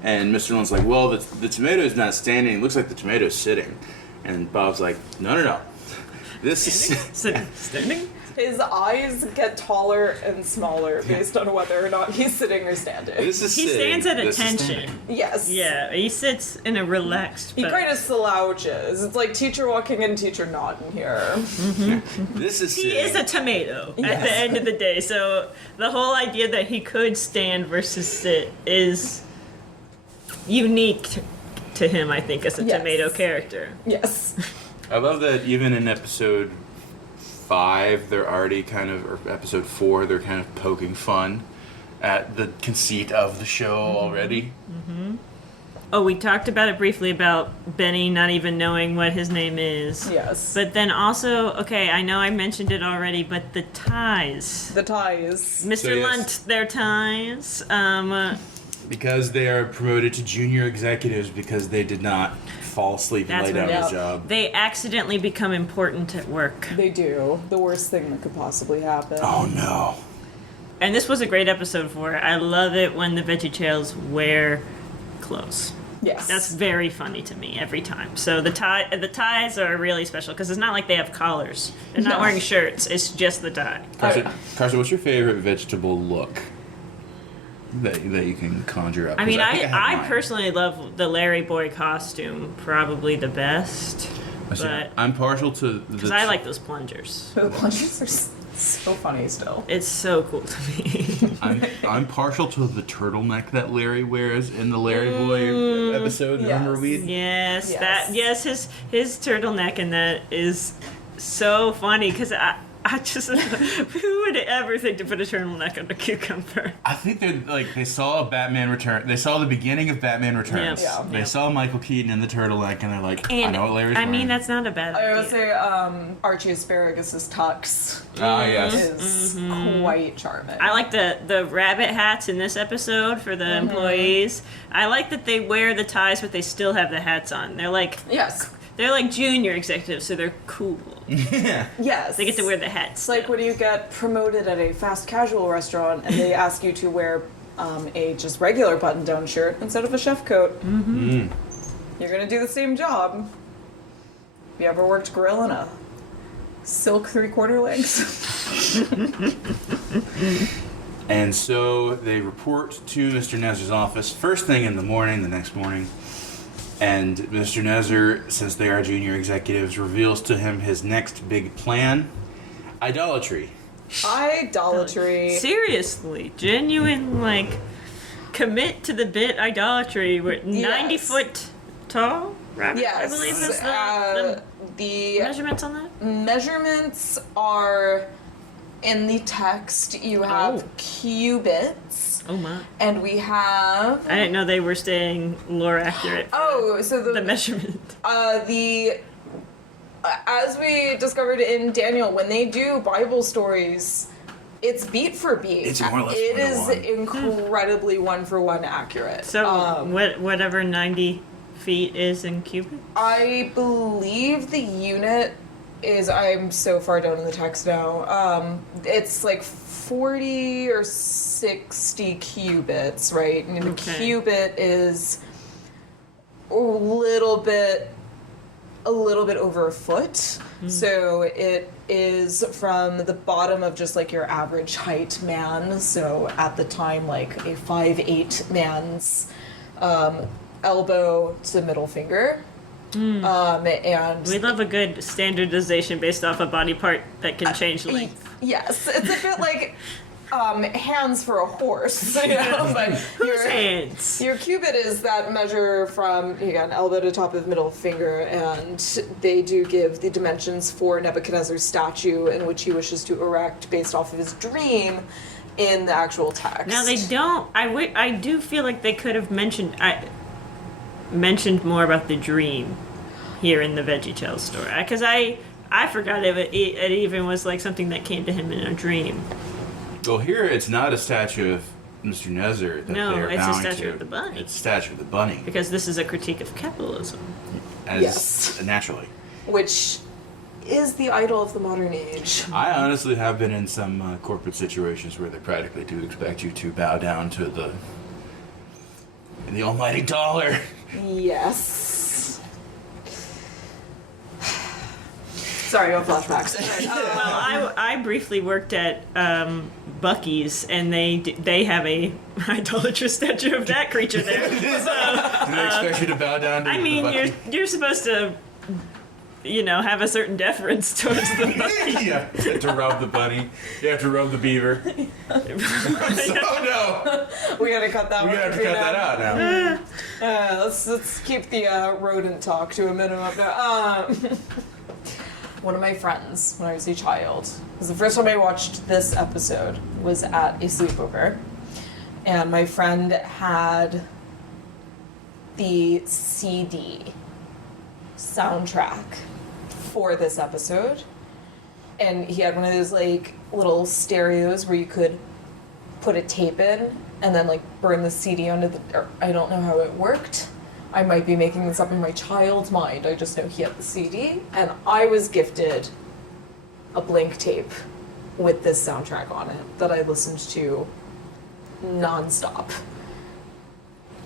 And Mr. Lunt's like, well, the tomato's not standing. It looks like the tomato's sitting. And Bob's like, no. This is Standing? His eyes get taller and smaller based on whether or not he's sitting or standing. This is He sitting. stands at This is attention. standing. Yes. Yeah, he sits in a relaxed He pose. kind of slouches. It's like teacher walking in, teacher not in here. This is He sitting. is a tomato at Yes. the end of the day, so the whole idea that he could stand versus sit is unique to him, I think, as a Yes. tomato character. Yes. I love that even in episode 5, they're already or episode 4, they're kind of poking fun at the conceit of the show already. Oh, we talked about it briefly about Benny not even knowing what his name is. Yes. But then also, okay, I know I mentioned it already, but the ties. The ties. Mr. So, yes. Lunt, their ties. Because they are promoted to junior executives because they did not fall asleep and lay That's down what- their yeah. job. They accidentally become important at work. They do. The worst thing that could possibly happen. Oh no. And this was a great episode for it. I love it when the VeggieTales wear clothes. Yes. That's very funny to me every time. So the ties are really special because it's not like they have collars. They're not No. wearing shirts. It's just the tie. Carson, what's your favorite vegetable look that you can conjure up? I mean, 'Cause think have I mine. personally love the Larry Boy costume, probably the best. But I'm partial to because I like those plungers. The plungers are so funny still. It's so cool to me. I'm partial to the turtleneck that Larry wears in the Larry Boy episode. yes. Remember we? Yes, Yes. his turtleneck in that is so funny because I just who would ever think to put a turtleneck on a cucumber? I think they saw Batman Return. They saw the beginning of Batman Returns. Yeah. They saw Michael Keaton in the turtleneck, and they're like, I know what Larry's I wearing. mean, that's not a bad I idea. would say Archie Asparagus' tux Ah, yes. is quite charming. I like the rabbit hats in this episode for the employees. I like that they wear the ties, but they still have the hats on. They're like junior executives, so they're cool. Yes. They get to wear the hats. It's like when you get promoted at a fast casual restaurant and they ask you to wear a just regular button-down shirt instead of a chef coat. Mm-hmm. You're gonna do the same job. Have you ever worked grill in a silk 3/4 legs? And so they report to Mr. Nezer's office first thing in the morning, the next morning. And Mr. Nezer, since they are junior executives, reveals to him his next big plan: idolatry. Idolatry. Seriously, genuine, like, commit to the bit idolatry. We're 90 foot tall, right? Yes. I believe is the measurements on that. measurements are in the text. You have cubits, Oh my! and we have. I didn't know they were staying lore accurate. For So the measurement. As we discovered in Daniel, when they do Bible stories, it's beat for beat. It's more or less It is 1-to-1. incredibly 1-for-1 accurate. So whatever 90 feet is in cubits. I believe the unit is. I'm so far down in the text now. It's like 40 or 60 cubits, right? And the cubit is a little bit over a foot. So it is from the bottom of just like your average height man. So at the time, like a 5'8" man's elbow to middle finger. And We love a good standardization based off a body part that can change length. yes, it's a bit like hands for a horse, you know, but Whose hands? your cubit is that measure from, again, elbow to top of middle finger, and they do give the dimensions for Nebuchadnezzar's statue in which he wishes to erect based off of his dream in the actual text. Now they don't. I do feel like they could have mentioned more about the dream here in the VeggieTales story, because I forgot if it even was like something that came to him in a dream. Well, here it's not a statue of Mr. Nezer that No, they're it's a bowing statue to. of the bunny. It's a statue of the bunny. Because this is a critique of capitalism. As Yes. Naturally. Which is the idol of the modern age. I honestly have been in some corporate situations where they practically do expect you to bow down to the almighty dollar. Yes. Sorry, no flashbacks. Well, I briefly worked at Bucky's, and they have a idolatrous statue of that creature there. Do they expect you to bow down to I mean, the bunny? you're supposed to, have a certain deference towards the Bucky. You have to rub the bunny. You have to rub the beaver. Oh no! We gotta cut that We're one. gonna have to cut that out now. Let's keep the rodent talk to a minimum. No, one of my friends, when I was a child, because the first time I watched this episode was at a sleepover, and my friend had the CD soundtrack for this episode, and he had one of those like little stereos where you could put a tape in and then like burn the CD onto the. Or I don't know how it worked. I might be making this up in my child's mind. I just know he had the CD, and I was gifted a blank tape with this soundtrack on it that I listened to nonstop.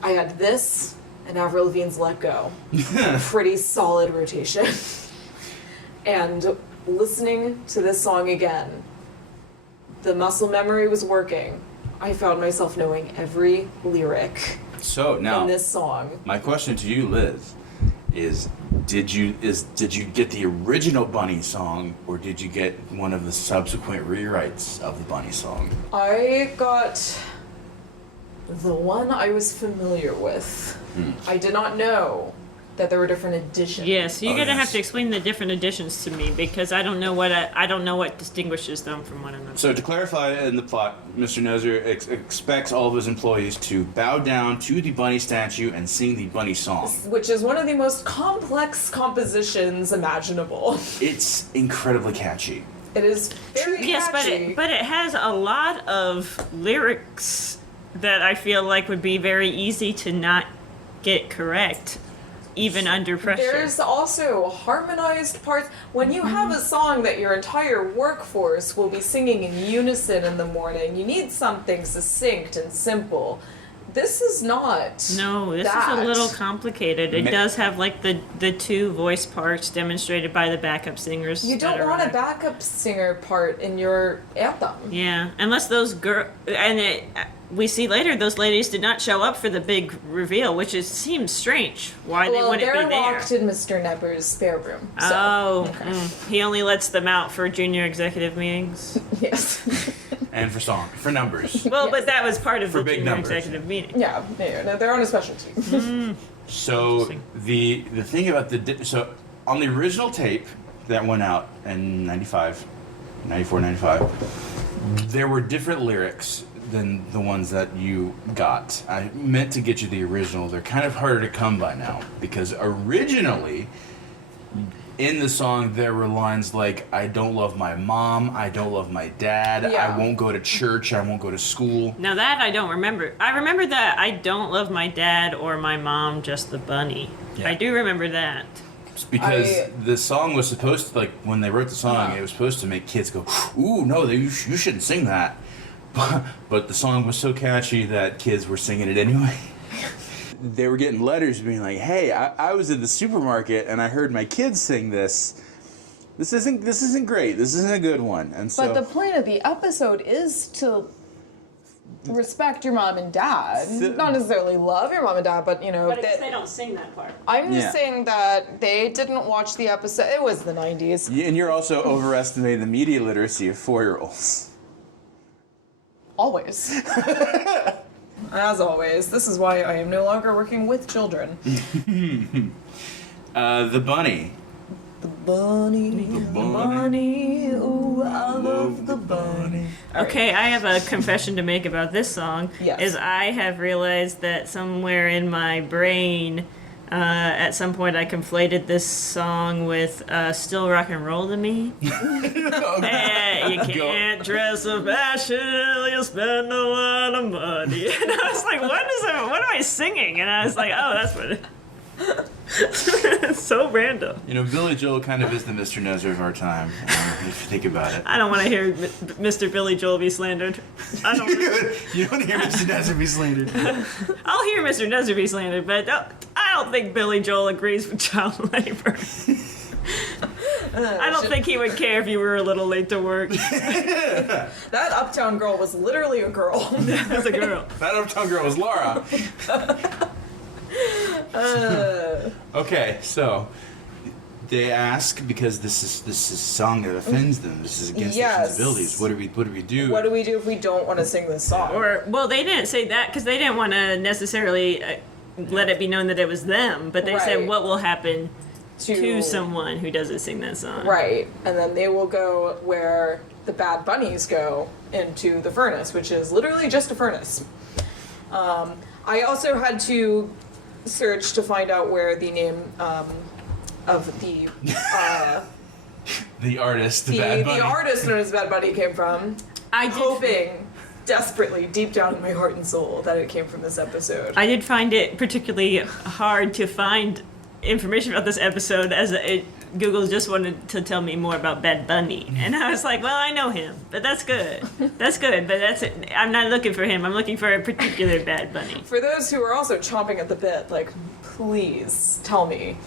I had this and Avril Lavigne's Let Go. Pretty solid rotation. And listening to this song again, the muscle memory was working. I found myself knowing every lyric So now, in this song. my question to you, Liz, is did you get the original Bunny song, or did you get one of the subsequent rewrites of the Bunny song? I got the one I was familiar with. I did not know that there were different editions. Yes, you're gonna yes. have to explain the different editions to me because I don't know what distinguishes them from one another. So to clarify in the plot, Mr. Nezer expects all of his employees to bow down to the bunny statue and sing the bunny song. Which is one of the most complex compositions imaginable. It's incredibly catchy. It is very Yes, catchy. but it has a lot of lyrics that I feel like would be very easy to not get correct, even under pressure. There's also harmonized parts. When you have a song that your entire workforce will be singing in unison in the morning, you need something succinct and simple. this is not. No, this that. is a little complicated. It does have like the two voice parts demonstrated by the backup singers. You don't want a backup singer part in your anthem. Yeah, unless those we see later those ladies did not show up for the big reveal, which seems strange. Why they wouldn't be there? They're locked in Mr. Nepper's spare room. So. Oh, he only lets them out for junior executive meetings. Yes. And for numbers. Well, Yes. but that was part of the big junior numbers. executive meeting. Yeah, they're on a special team. So the thing about so on the original tape that went out in 94, 95, there were different lyrics than the ones that you got. I meant to get you the original. They're kind of harder to come by now because originally in the song there were lines like, I don't love my mom, I don't love my dad, Yeah. I won't go to church, I won't go to school. Now that I don't remember. I remember that I don't love my dad or my mom, just the bunny. Yeah. I do remember that. Because the song was supposed to, like, when they wrote the song, it was supposed to make kids go, ooh, no, you shouldn't sing that. But the song was so catchy that kids were singing it anyway. They were getting letters being like, hey, I was in the supermarket and I heard my kids sing this. This isn't great. This isn't a good one. And so, But the point of the episode is to respect your mom and dad. Not necessarily love your mom and dad, but, But I guess they don't sing that part. I'm just Yeah. saying that they didn't watch the episode. It was the 90s. and you're also overestimating the media literacy of 4-year-olds. Always. As always, this is why I am no longer working with children. The bunny. Bunny, ooh, I love the bunny. Okay, I have a confession to make about this song. Yes. Is I have realized that somewhere in my brain, at some point I conflated this song with Still Rock and Roll to Me. Hey, you can't dress a fashion, you spend a lot of money. And I was like, what am I singing? And I was like, oh, that's what it it's so random. Billy Joel kind of is the Mr. Nezzer of our time, if you think about it. I don't want to hear Mr. Billy Joel be slandered. I don't. You don't hear Mr. Nezzer be slandered. I'll hear Mr. Nezzer be slandered, but I don't think Billy Joel agrees with child labor. I don't think he would care if you were a little late to work. That Uptown Girl was literally a girl. As a girl. That Uptown Girl was Laura. Okay, so they ask, because this is a song that offends them. This is against their Yes. sensibilities. What do we do? What do we do if we don't want to sing this song? Well, they didn't say that because they didn't want to necessarily let it be known that it was them, but they Right. said what will happen to someone who doesn't sing that song. Right, and then they will go where the bad bunnies go, into the furnace, which is literally just a furnace. I also had to search to find out where the name of the The artist, the Bad Bunny. the artist known as Bad Bunny came from. I did, Hoping desperately, deep down in my heart and soul, that it came from this episode. I did find it particularly hard to find information about this episode, as Google just wanted to tell me more about Bad Bunny, and I was like, well, I know him, but that's good. That's good, but that's it. I'm not looking for him. I'm looking for a particular Bad Bunny. For those who are also chomping at the bit, like, please tell me,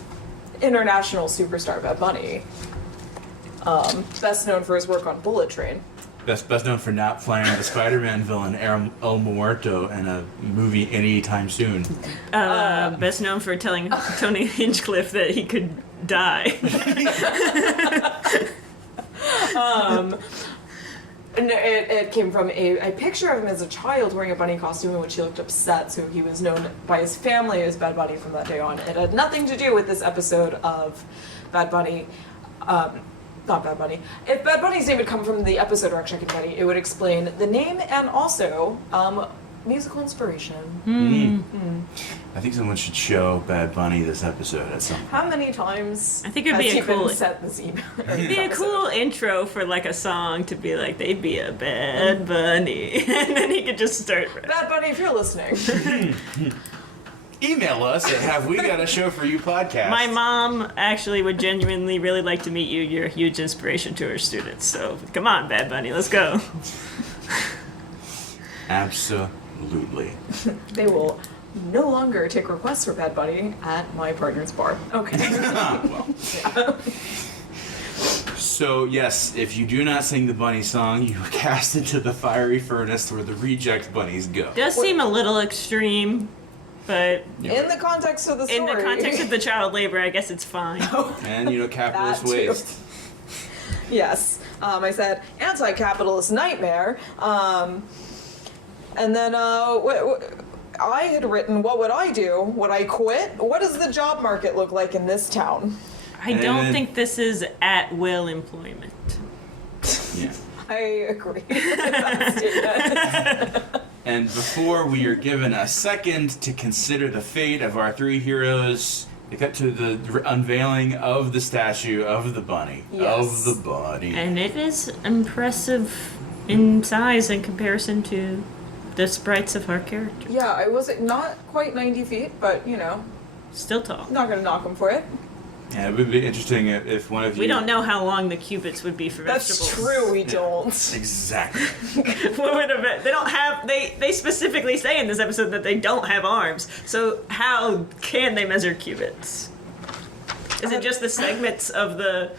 international superstar Bad Bunny, best known for his work on Bullet Train. Best known for not playing the Spider-Man villain El Muerto in a movie anytime soon. Best known for telling Tony Hinchcliffe that he could die. And it came from a picture of him as a child wearing a bunny costume in which he looked upset, so he was known by his family as Bad Bunny from that day on. It had nothing to do with this episode of Bad Bunny. Not Bad Bunny. If Bad Bunny's name had come from the episode Rock Chicken Bunny, it would explain the name and also musical inspiration. I think someone should show Bad Bunny this episode at some point. How many times I think it'd be has a he been cool- sent this email? It'd be a cool intro for like a song to be like, they'd be a Bad Bunny. And then he could just start. Bad Bunny, if you're listening. Email us at Have We Got a Show For You podcast. My mom actually would genuinely really like to meet you. You're a huge inspiration to her students. So come on, Bad Bunny, let's go. Absolutely. Absolutely. They will no longer take requests for Bad Bunny at my partner's bar. Okay. Well. So, yes, if you do not sing the bunny song, you are cast into the fiery furnace where the reject bunnies go. Does seem a little extreme, but In the context of the story. in the context of the child labor, I guess it's fine. And, capitalist That too. waste. Yes. I said anti-capitalist nightmare. And then I had written, what would I do? Would I quit? What does the job market look like in this town? I don't think this is at-will employment. Yeah. I agree with that statement. And before we are given a second to consider the fate of our three heroes, they cut to the unveiling of the statue of the bunny. Yes. Of the bunny. And it is impressive in size in comparison to the sprites of our characters. Yeah, I was not quite 90 feet, but, Still tall. not going to knock him for it. Yeah, it would be interesting if one of you... We don't know how long the cubits would be for That's vegetables. true, we don't. Exactly. What would have been? They don't have. They specifically say in this episode that they don't have arms. So how can they measure cubits? Is it just the segments of the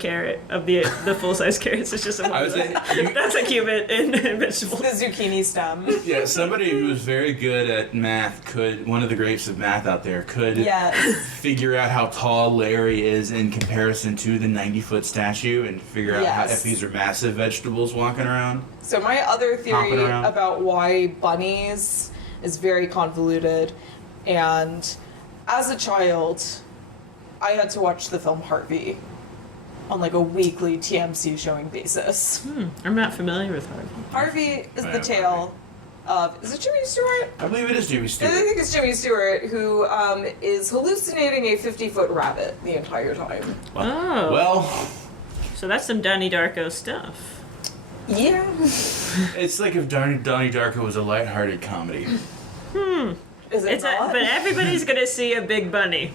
carrot of the full size carrots? It's just I was saying, that's a cubit in vegetables. The zucchini stem. yeah, somebody who was very good at math one of the greats of math out there could Yes. figure out how tall Larry is in comparison to the 90-foot statue and figure out how, Yes. if these are massive vegetables walking around. So my other theory Hopping around. about why bunnies is very convoluted, and as a child, I had to watch the film Harvey on like a weekly TMC showing basis. I'm not familiar with Harvey. Harvey is I the know tale of, is it Jimmy Stewart? I believe it is Jimmy I Stewart. think it's Jimmy Stewart who is hallucinating a 50-foot rabbit the entire time. Oh. Well, So that's some Donnie Darko stuff. Yeah. it's like if Donnie Darko was a lighthearted comedy. Is it not? But everybody's gonna see a big bunny.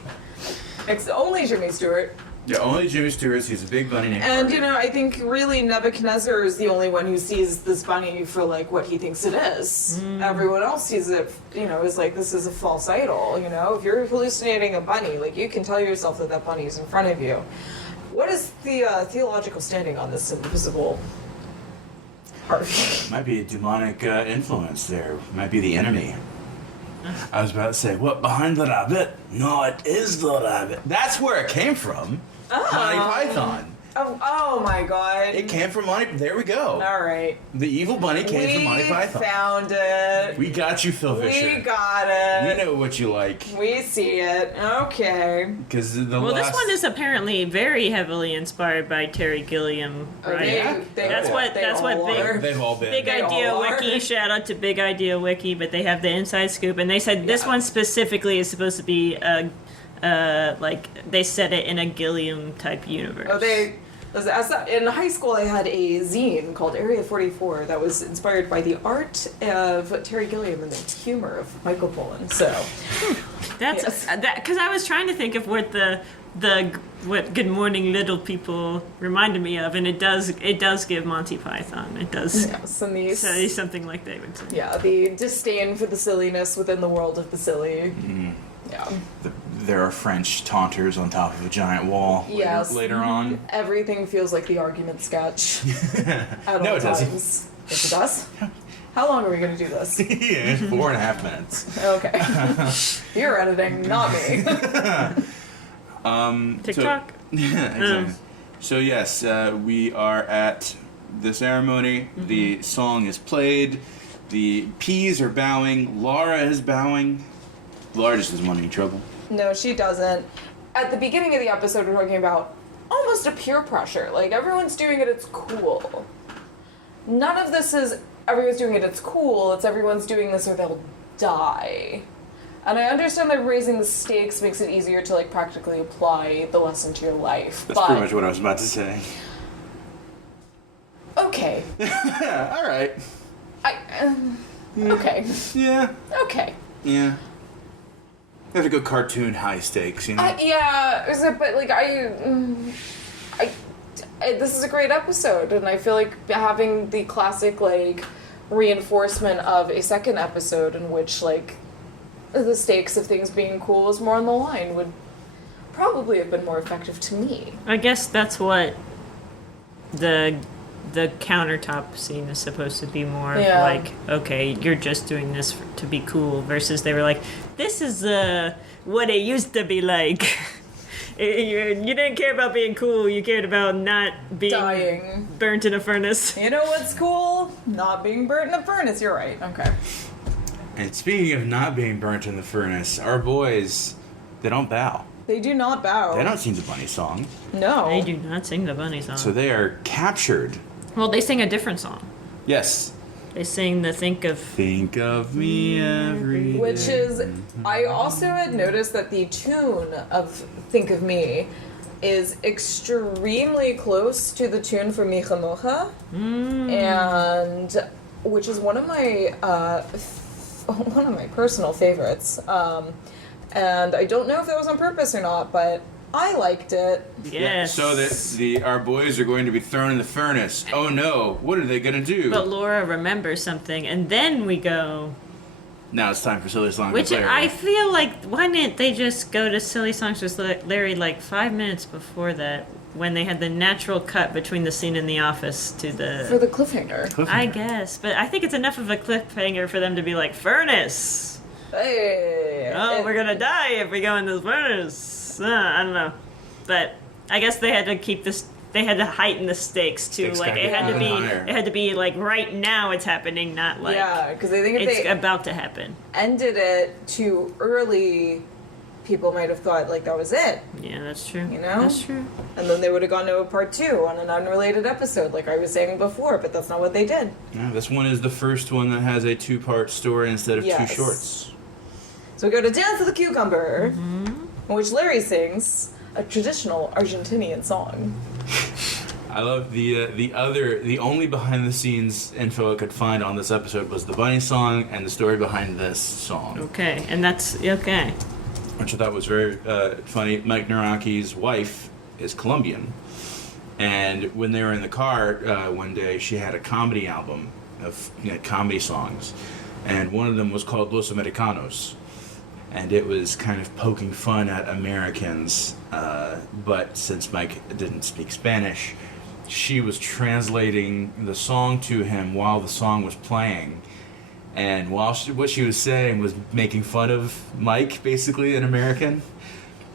It's only Jimmy Stewart. Yeah, only Jimmy Stewart sees a big bunny named And, Harvey. I think really Nebuchadnezzar is the only one who sees this bunny for, like, what he thinks it is. Everyone else sees it, is like, this is a false idol, If you're hallucinating a bunny, like, you can tell yourself that that bunny is in front of you. What is the theological standing on this invisible Harvey? Might be a demonic influence there. Might be the enemy. I was about to say, what, behind the rabbit? No, it is the rabbit. That's where it came from. Monty Python. Oh my god. It came from Monty... There we go. All right. The evil bunny came from Monty Python. We found it. We got you, Phil Fisher. We got it. We know what you like. We see it. Okay. Because the Well, last... this one is apparently very heavily inspired by Terry Gilliam, right? yeah? That's what They've all been. Big They Idea all are. Wiki, shout out to Big Idea Wiki, but they have the inside scoop, and they said this one specifically is supposed to be like they set it in a Gilliam type universe. In high school, I had a zine called Area 44 that was inspired by the art of Terry Gilliam and the humor of Michael Pollan. So That's yes. that because I was trying to think of what what Good Morning Little People reminded me of, and it does give Monty Python. It does say something like they would say. Yeah, the disdain for the silliness within the world of the silly. Yeah. There are French taunters on top of a giant wall later on. Everything feels like the argument sketch. At all No, it doesn't. times. Yes, it does? How long are we going to do this? Yeah, 4.5 minutes. Okay. You're editing, not me. TikTok. Yeah, exactly. So yes, we are at the ceremony. The song is played. The peas are bowing. Laura is bowing. Laura just doesn't want any trouble. No, she doesn't. At the beginning of the episode, we're talking about almost a peer pressure. Like, everyone's doing it, it's cool. None of this is everyone's doing it, it's cool. It's everyone's doing this or they'll die. And I understand that raising the stakes makes it easier to, like, practically apply the lesson to your life. That's pretty much what I was about to say. Okay. All right. Okay. Yeah. Okay. Yeah. You have to go cartoon high stakes, Yeah, but like this is a great episode, and I feel like having the classic like reinforcement of a second episode in which, like, the stakes of things being cool is more on the line would probably have been more effective to me. I guess that's what the countertop scene is supposed to be more Yeah. like, okay, you're just doing this to be cool, versus they were like, this is what it used to be like. You didn't care about being cool, you cared about not being Dying. burnt in a furnace. You know what's cool? Not being burnt in a furnace. You're right. Okay. And speaking of not being burnt in the furnace, our boys, they don't bow. They do not bow. They don't sing the bunny song. No. They do not sing the bunny song. So they are captured. Well, they sing a different song. Yes. They sing the Think of Me every day. Which is, I also had noticed that the tune of Think of Me is extremely close to the tune for Micha Mocha, and which is one of my personal favorites. And I don't know if that was on purpose or not, but I liked it. Yes. So that our boys are going to be thrown in the furnace. Oh no! What are they going to do? But Laura remembers something, and then we go. Now it's time for Silly Songs Which with Larry. I feel like, why didn't they just go to Silly Songs with Larry like 5 minutes before that, when they had the natural cut between the scene in the office to For the cliffhanger. I guess, but I think it's enough of a cliffhanger for them to be like, furnace! Hey. Oh, we're gonna die if we go in this furnace! I don't know. But I guess they had to keep this, they had to heighten the stakes too. Stakes Like, gotta it get had to be, even higher. it had to be like, right now it's happening, not like, Yeah, because I think if it's they about to happen. ended it too early, people might have thought like that was it, Yeah, that's true. You know? That's true. and then they would have gone to a part 2 on an unrelated episode, like I was saying before. But that's not what they did. Yeah, this one is the first one that has a 2-part story instead of Yes. 2 shorts. So we go to Dance of the Cucumber, in which Larry sings a traditional Argentinian song. I love the only behind the scenes info I could find on this episode was the bunny song and the story behind this song, Okay, and that's, okay. which I thought was very funny. Mike Naraki's wife is Colombian, and when they were in the car one day, she had a comedy album of comedy songs, and one of them was called Los Americanos, and it was kind of poking fun at Americans, but since Mike didn't speak Spanish, she was translating the song to him while the song was playing. And what she was saying was making fun of Mike, basically, an American.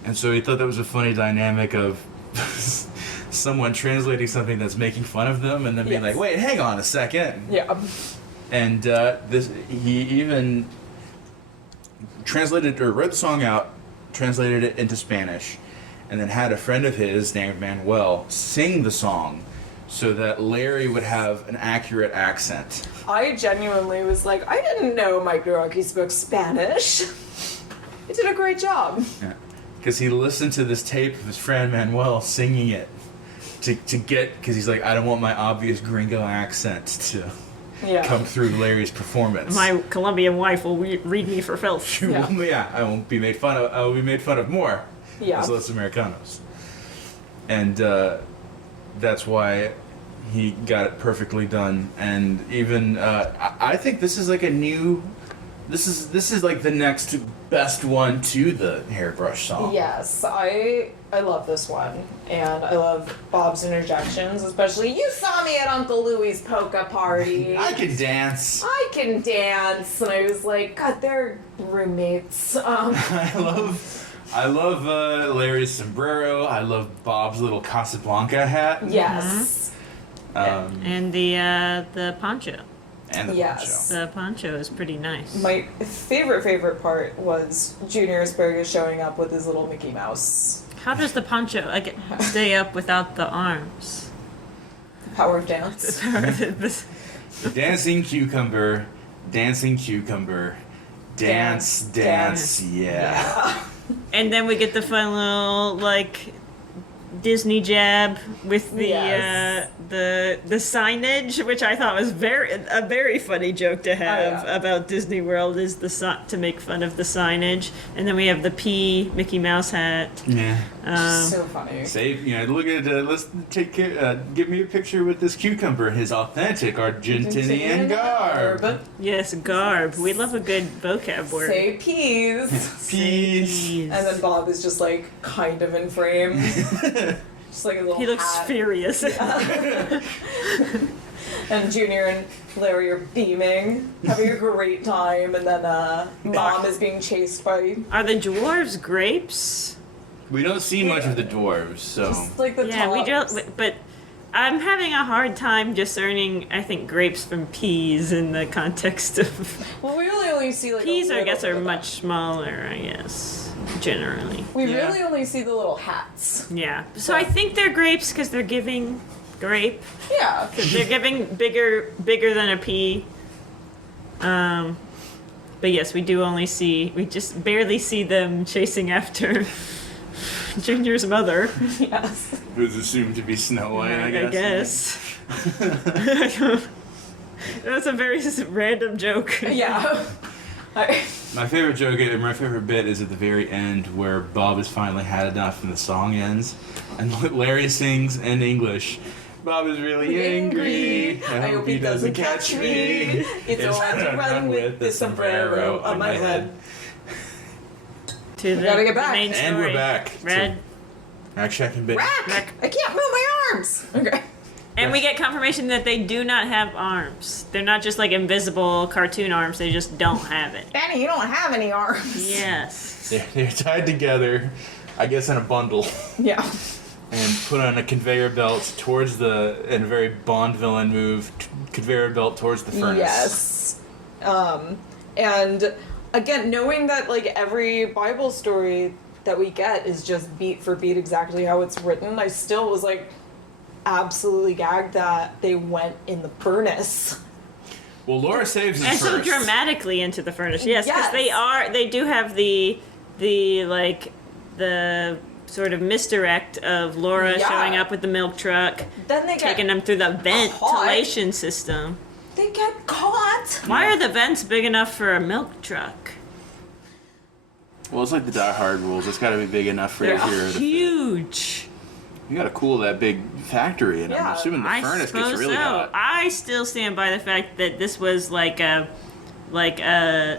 And so he thought that was a funny dynamic of someone translating something that's making fun of them and then being Yes. like, wait, hang on a second. Yeah. And he even translated or wrote the song out, translated it into Spanish, and then had a friend of his named Manuel sing the song so that Larry would have an accurate accent. I genuinely was like, I didn't know Mike Nowacki spoke Spanish. He did a great job. Because he listened to this tape of his friend Manuel singing it to get, because he's like, I don't want my obvious gringo accent to Yeah. come through Larry's performance. My Colombian wife will read me for filth. Yeah. I won't be made fun of. I will be made fun of more. Yeah. As Los Americanos. And that's why he got it perfectly done. And even I think this is like a new. This is like the next best one to the hairbrush song. Yes, I love this one, and I love Bob's interjections, especially. You saw me at Uncle Louie's polka party. I can dance. I can dance, and I was like, God, they're roommates. I love Larry's sombrero. I love Bob's little Casablanca hat. Yes. And the poncho. And the Yes. poncho. The poncho is pretty nice. My favorite part was Junior Asparagus showing up with his little Mickey Mouse. How does the poncho stay up without the arms? The power of dance. Dancing cucumber, dancing cucumber, dance, Dance, yeah. And then we get the fun little like Disney jab with the Yes. the signage, which I thought was a very funny joke to have about Disney World, is to make fun of the signage. And then we have the Mickey Mouse hat. Yeah. So funny. Look at let's take care. Give me a picture with this cucumber, his authentic Argentinian garb. Yes, garb. We love a good vocab word. Say peas. Peas. And then Bob is just like kind of in frame. Just like a little He looks hat. furious. And Junior and Larry are beaming, having a great time, and then Mom is being chased by Are the dwarves grapes? We don't see much of the dwarves, so. just like the Yeah, we tops. don't. But I'm having a hard time discerning, I think, grapes from peas in the context of Well, we really only see like peas. a I little guess bit are of much smaller. I guess generally. We Yeah. really only see the little hats. Yeah. So I think they're grapes because they're giving grape. Yeah. They're giving bigger than a pea. But yes, we just barely see them chasing after Junior's mother. Yes. Who's assumed to be Snow White, I guess. That's a very random joke. Yeah. My favorite joke, or my favorite bit, is at the very end where Bob has finally had enough and the song ends, and Larry sings in English. Bob is really angry. I hope he doesn't catch me. It's all I to run with this sombrero on my head. To the, gotta get the back. main And story. we're back. Red. Rack, Shack, and Bit. Rack! I can't move my arms! Okay. And we get confirmation that they do not have arms. They're not just like invisible cartoon arms, they just don't have it. Danny, you don't have any arms. Yes. They're tied together, I guess in a bundle, Yeah. and put on a conveyor belt in a very Bond villain move, conveyor belt towards the furnace. Yes. And again, knowing that like every Bible story that we get is just beat for beat exactly how it's written, I still was like absolutely gagged that they went in the furnace. Well, Laura saves us And so first. dramatically into the furnace. Yes, because Yes. they do have the sort of misdirect of Laura Yeah. showing up with the milk truck, Then they taking get them through the ventilation system. they get caught. Why are the vents big enough for a milk truck? Well, it's like the Die Hard rules. It's got to be big enough for your Yeah. hero to fit. Huge. You got to cool that big factory, and I'm Yeah. assuming the I furnace suppose gets really so. hot. I still stand by the fact that this was like a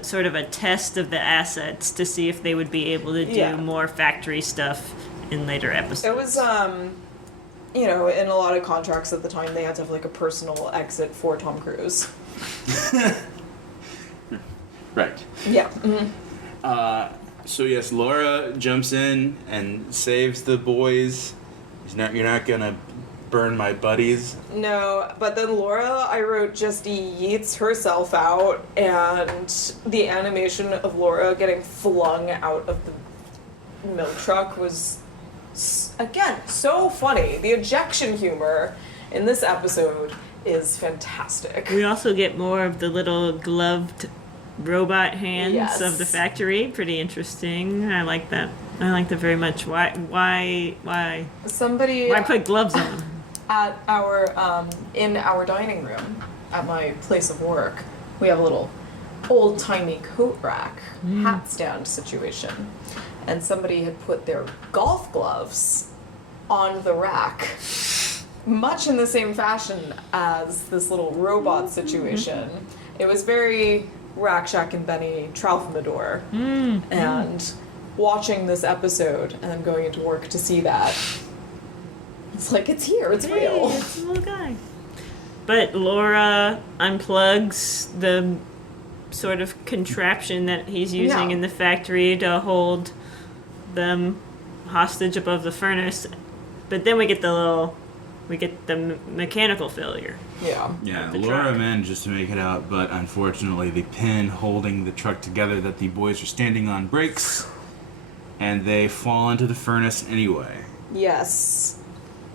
sort of a test of the assets to see if they would be able to do Yeah. more factory stuff in later episodes. It was you know, in a lot of contracts at the time they had to have like a personal exit for Tom Cruise. Right. Yeah. So yes, Laura jumps in and saves the boys. You're not gonna burn my buddies. No, but then Laura, I wrote, just yeets herself out, and the animation of Laura getting flung out of the milk truck was, again, so funny. The ejection humor in this episode is fantastic. We also get more of the little gloved robot hands Yes. of the factory. Pretty interesting. I like that. I like that very much. Why Somebody put gloves on? at our in our dining room at my place of work, we have a little old-timey coat rack hat stand situation, and somebody had put their golf gloves on the rack, much in the same fashion as this little robot situation. It was very Rack, Shack, and Benny Tralfamador, and watching this episode and then going into work to see that, it's like, it's here, it's Hey, real. it's a little guy. But Laura unplugs the sort of contraption that he's using Yeah. in the factory to hold them hostage above the furnace. But then we get the mechanical failure. Yeah. Yeah, The Laura truck. manages to make it out, but unfortunately the pin holding the truck together that the boys are standing on breaks, and they fall into the furnace anyway. Yes.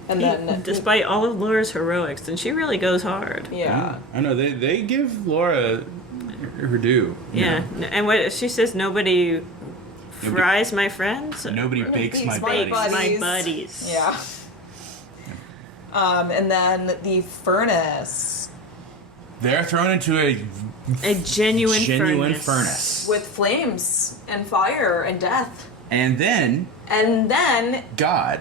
And then, Despite all of Laura's heroics, and she really goes hard. yeah. I know, they give Laura her due. you Yeah, know. and what she says, nobody fries my friends. Nobody bakes my bakes my buddies. buddies. My buddies. Yeah. And then the furnace They're thrown into A genuine furnace. with flames and fire and death. And then And then God.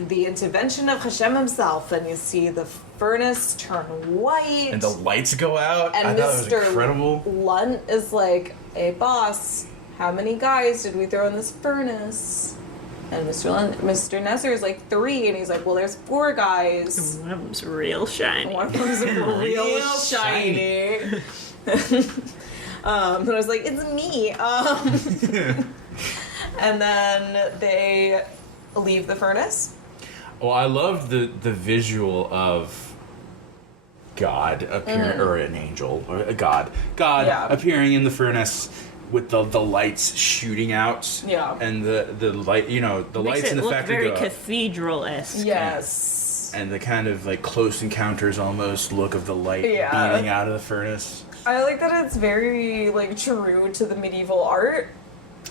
The intervention of Hashem himself, and you see the furnace turn white. And the lights go out. And I thought it was Mr. incredible. Lunt is like, hey boss, how many guys did we throw in this furnace? And Mr. Nesser is like 3, and he's like, well, there's 4 guys. One of them's real shiny. One of them's real shiny. And I was like, it's me. And then they leave the furnace. Well, I love the visual of God appearing, or an angel, or a God appearing in the furnace with the lights shooting out. Yeah. And the light, the Makes lights it in the look factory very go up. Yes. cathedral-esque. And the kind of like Close Encounters almost look of the light beaming out of the furnace. I like that it's very like true to the medieval art.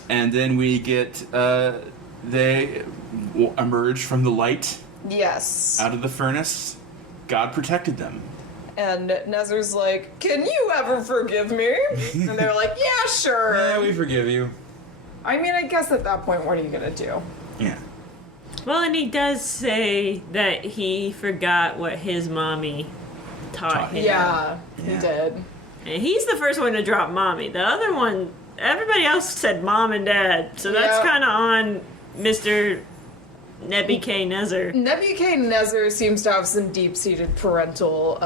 And then we get they emerge from the light Yes. out of the furnace. God protected them. And Nezer's like, can you ever forgive me? And they're like, yeah, sure. Yeah, we forgive you. I mean, I guess at that point, what are you gonna do? Yeah. Well, and he does say that he forgot what his mommy taught him. Yeah, he Yeah. did. And he's the first one to drop mommy. The other one, everybody else said mom and dad. So that's Yeah. kind of on Mr. Nebuchadnezzar. Nebuchadnezzar seems to have some deep-seated parental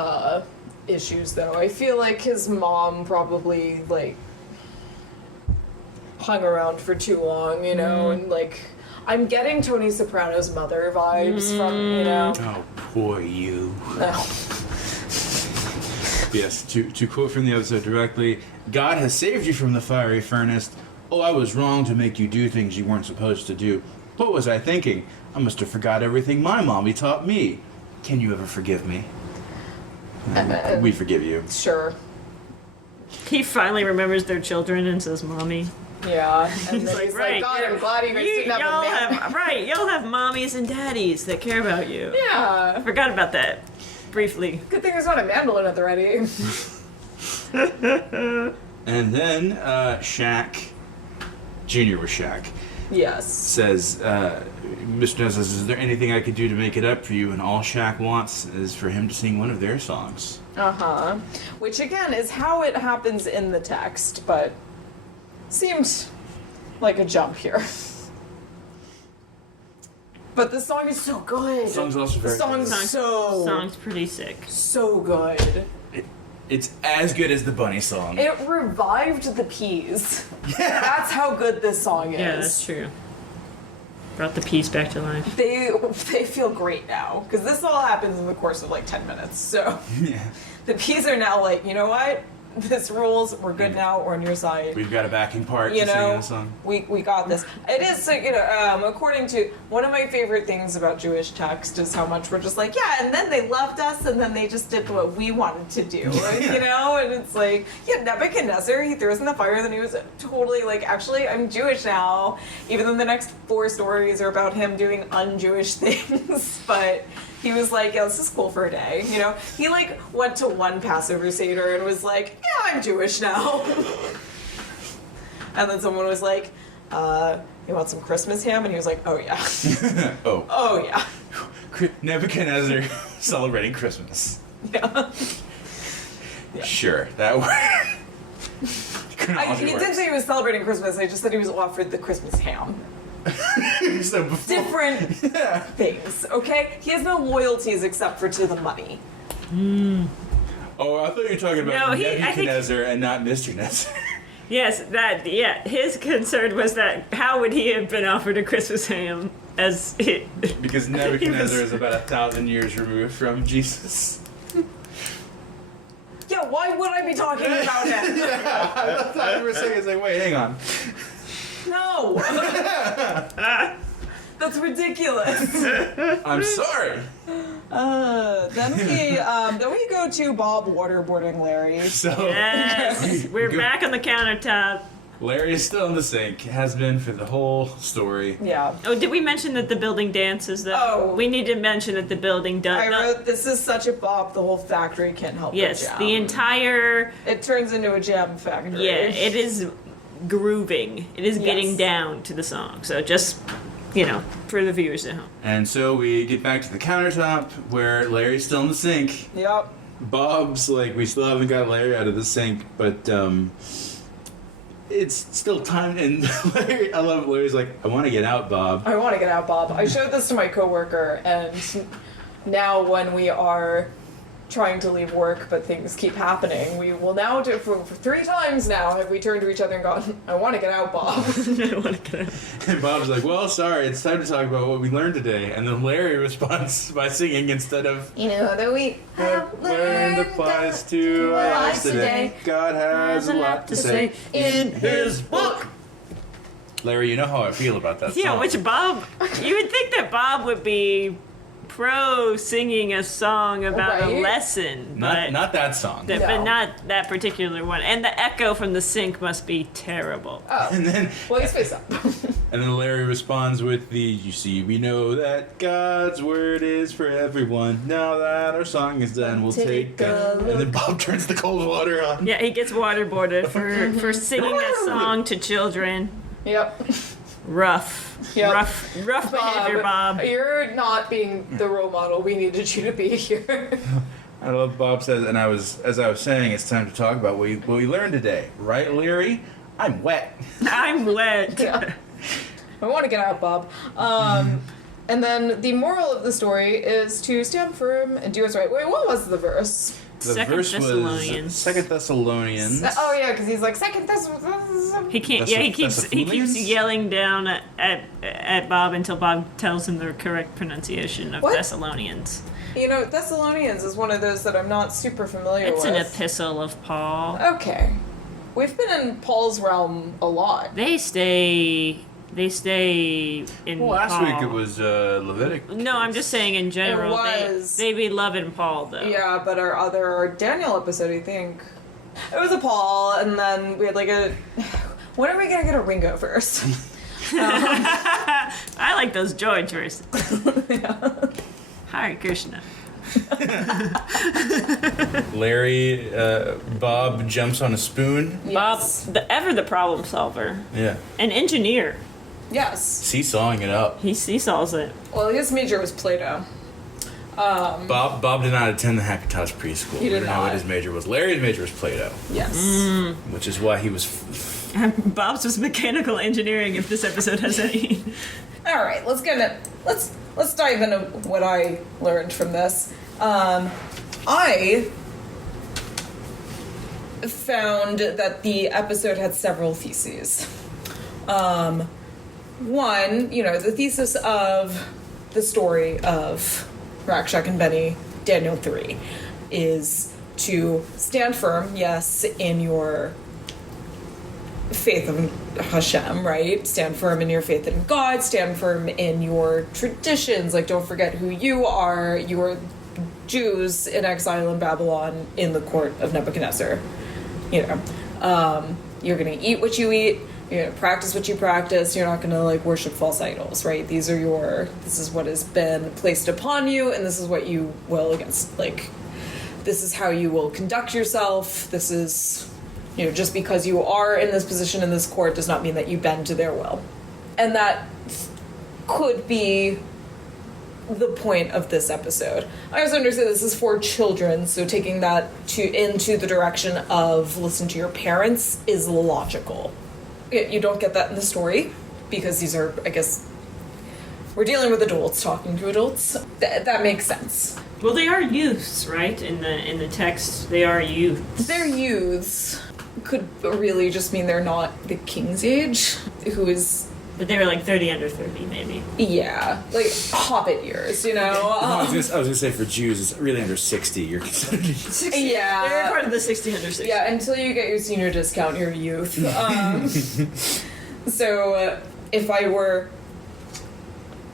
issues, though. I feel like his mom probably, like, hung around for too long, and, like, I'm getting Tony Soprano's mother vibes from, Oh, poor you. No. Yes, to quote from the episode directly, God has saved you from the fiery furnace. Oh, I was wrong to make you do things you weren't supposed to do. What was I thinking? I must have forgot everything my mommy taught me. Can you ever forgive me? We forgive you. Sure. He finally remembers their children and says mommy. Yeah. And then he's right, like, God, I'm glad you guys didn't have y'all a man. y'all have mommies and daddies that care about you. I Yeah. forgot about that briefly. Good thing there's not a mandolin at the ready. And then Shaq, Junior was Shaq, Yes. says, Mr. Ness says, is there anything I could do to make it up for you? And all Shaq wants is for him to sing one of their songs. Uh-huh. Which, again, is how it happens in the text, but seems like a jump here. But the song is so good. The song's also very The song's good. Song's pretty sick. so good. It's as good as the Bunny song. It revived the Peas. That's how good this song is. Yeah, that's true. Brought the piece back to life. They feel great now, because this all happens in the course of like 10 minutes. So Yeah. the Peas are now like, you know what? This rules. We're good now. We're on your side. We've got a backing part You to sing know, the song. we got this. It is, so, according to one of my favorite things about Jewish text is how much we're just like, yeah, and then they loved us, and then they just did what we wanted to do, and it's like, yeah, Nebuchadnezzar, he threw us in the fire, then he was totally like, actually, I'm Jewish now, even though the next 4 stories are about him doing un-Jewish things, but he was like, yeah, this is cool for a day, He, like, went to one Passover Seder and was like, yeah, I'm Jewish now. And then someone was like, you want some Christmas ham? And he was like, oh, yeah. Oh. Oh, yeah. Nebuchadnezzar celebrating Christmas. Yeah. Sure, that works. He didn't say he was celebrating Christmas. I just said he was offered the Christmas ham. So before, Different things, okay? He has no loyalties except for to the money. Oh, I thought you were talking about No, I think- Nebuchadnezzar and not Mr. Nezar. Yes, his concern was that how would he have been offered a Christmas ham as it... Because Nebuchadnezzar is about 1,000 years removed from Jesus. Yeah, why would I be talking about him? I thought you were saying, it's like, wait, hang on. No. That's ridiculous. I'm sorry. Then we go to Bob waterboarding Larry. So, Yes, we're back on the countertop. Larry is still in the sink. Has been for the whole story. Yeah. Oh, did we mention that the building dances? Oh. We need to mention that the building does. I wrote, this is such a bop, the whole factory can't help Yes, but jam. the entire. It turns into a jam factory. Yeah, it is grooving. It is getting down to the song. So just, for the viewers at home. And so we get back to the countertop where Larry's still in the sink. Yep. Bob's like, we still haven't got Larry out of the sink, but it's still time. And Larry, I love Larry's like, I want to get out, Bob. I want to get out, Bob. I showed this to my coworker, and now when we are trying to leave work, but things keep happening, we will now do for 3 times now have we turned to each other and gone, I want to get out, Bob. I want to get out. And Bob's like, well, sorry, it's time to talk about what we learned today. And then Larry responds by singing instead of, That we have learned applies to our lives today. God has a lot to say in his book. Larry, you know how I feel about that Yeah, song. which Bob, you would think that Bob would be pro singing a song about a Right? lesson, but Not that song. No. but not that particular one. And the echo from the sink must be terrible. Oh, And then well, he's face up. And then Larry responds with the, you see, we know that God's word is for everyone. Now that our song is done, we'll take a... And then Bob turns the cold water on. Yeah, he gets waterboarded for singing that song to children. Yep. Rough. Yep. Rough behavior, Bob. You're not being the role model we needed you to be here. I love Bob says, and as I was saying, it's time to talk about what we learned today. Right, Larry? I'm wet. I'm wet. Yeah. I want to get out, Bob. And then the moral of the story is to stand firm and do what's right. Wait, what was the verse? The Second verse was Thessalonians. 2 Thessalonians. Oh yeah, because he's like second Thessalonians. He can't. Yeah, he keeps Thessalonians? yelling down at Bob until Bob tells him the correct pronunciation of What? Thessalonians. Thessalonians is one of those that I'm not super familiar It's with. an epistle of Paul. Okay. We've been in Paul's realm a lot. They stay in. Well, last Paul. week it was Leviticus. No, I'm just saying in general. was. They be loving Paul though. Yeah, but our Daniel episode, I think, it was a Paul, and then we had like a. When are we gonna get a Ringo verse? I like those George verses. Hare Krishna. Larry, Bob jumps on a spoon. Yes. Bob, the problem solver, Yeah. an engineer. Yes. Seesawing it up. He seesaws it. Well, his major was Plato. Bob did not attend the Hackintosh preschool. He We did don't know what not. his major was. Larry's major was Plato, Yes. which is why he was. Bob's was mechanical engineering. If this episode has any. All right, let's dive into what I learned from this. I found that the episode had several theses. One, the thesis of the story of Rakshak and Benny, Daniel 3, is to stand firm, yes, in your faith of Hashem, right? Stand firm in your faith in God, stand firm in your traditions, like don't forget who you are. You are Jews in exile in Babylon in the court of Nebuchadnezzar. You're gonna eat what you eat, you're gonna practice what you practice, you're not gonna worship false idols, right? This is what has been placed upon you, and this is what you will this is how you will conduct yourself. This is just because you are in this position in this court does not mean that you bend to their will. And that could be the point of this episode. I also understand this is for children, so taking that into the direction of listen to your parents is logical. You don't get that in the story, because these are, I guess, we're dealing with adults talking to adults. That makes sense. Well, they are youths, right? In the text, they are youths. Their youths could really just mean they're not the king's age, who is, But they were 30 under 30, maybe. yeah, hobbit years, I was gonna say for Jews, it's really under 60. You're considered. Yeah. They were part of the 60 under 60. Yeah, until you get your senior discount, you're a youth. So if I were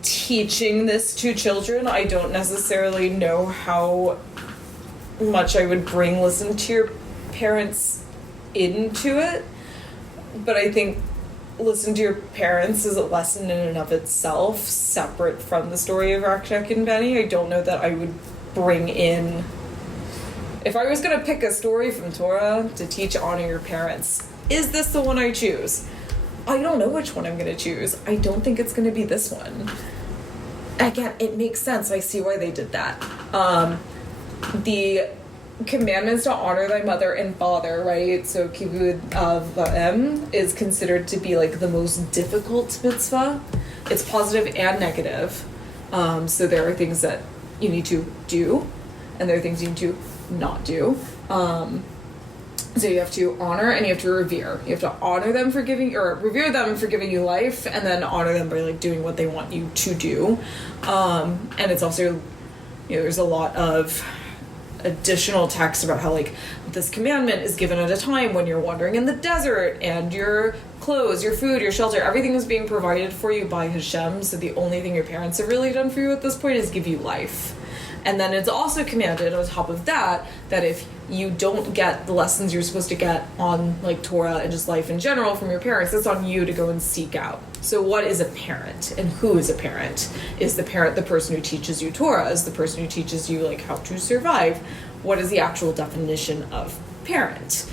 teaching this to children, I don't necessarily know how much I would bring listen to your parents into it. But I think listen to your parents is a lesson in and of itself, separate from the story of Rakshak and Benny. I don't know that I would bring in... If I was going to pick a story from Torah to teach honor your parents, is this the one I choose? I don't know which one I'm going to choose. I don't think it's going to be this one. Again, it makes sense. I see why they did that. The commandments to honor thy mother and father, right? So kibud avim is considered to be like the most difficult mitzvah. It's positive and negative. So there are things that you need to do, and there are things you need to not do. So you have to honor and you have to revere. You have to honor them for giving, or revere them for giving you life, and then honor them by like doing what they want you to do. And it's also, you know, there's a lot of additional text about how like this commandment is given at a time when you're wandering in the desert and your clothes, your food, your shelter, everything is being provided for you by Hashem. So the only thing your parents have really done for you at this point is give you life. And then it's also commanded on top of that, that if you don't get the lessons you're supposed to get on like Torah and just life in general from your parents, it's on you to go and seek out. So what is a parent and who is a parent? Is the parent the person who teaches you Torah? Is the person who teaches you like how to survive? What is the actual definition of parent?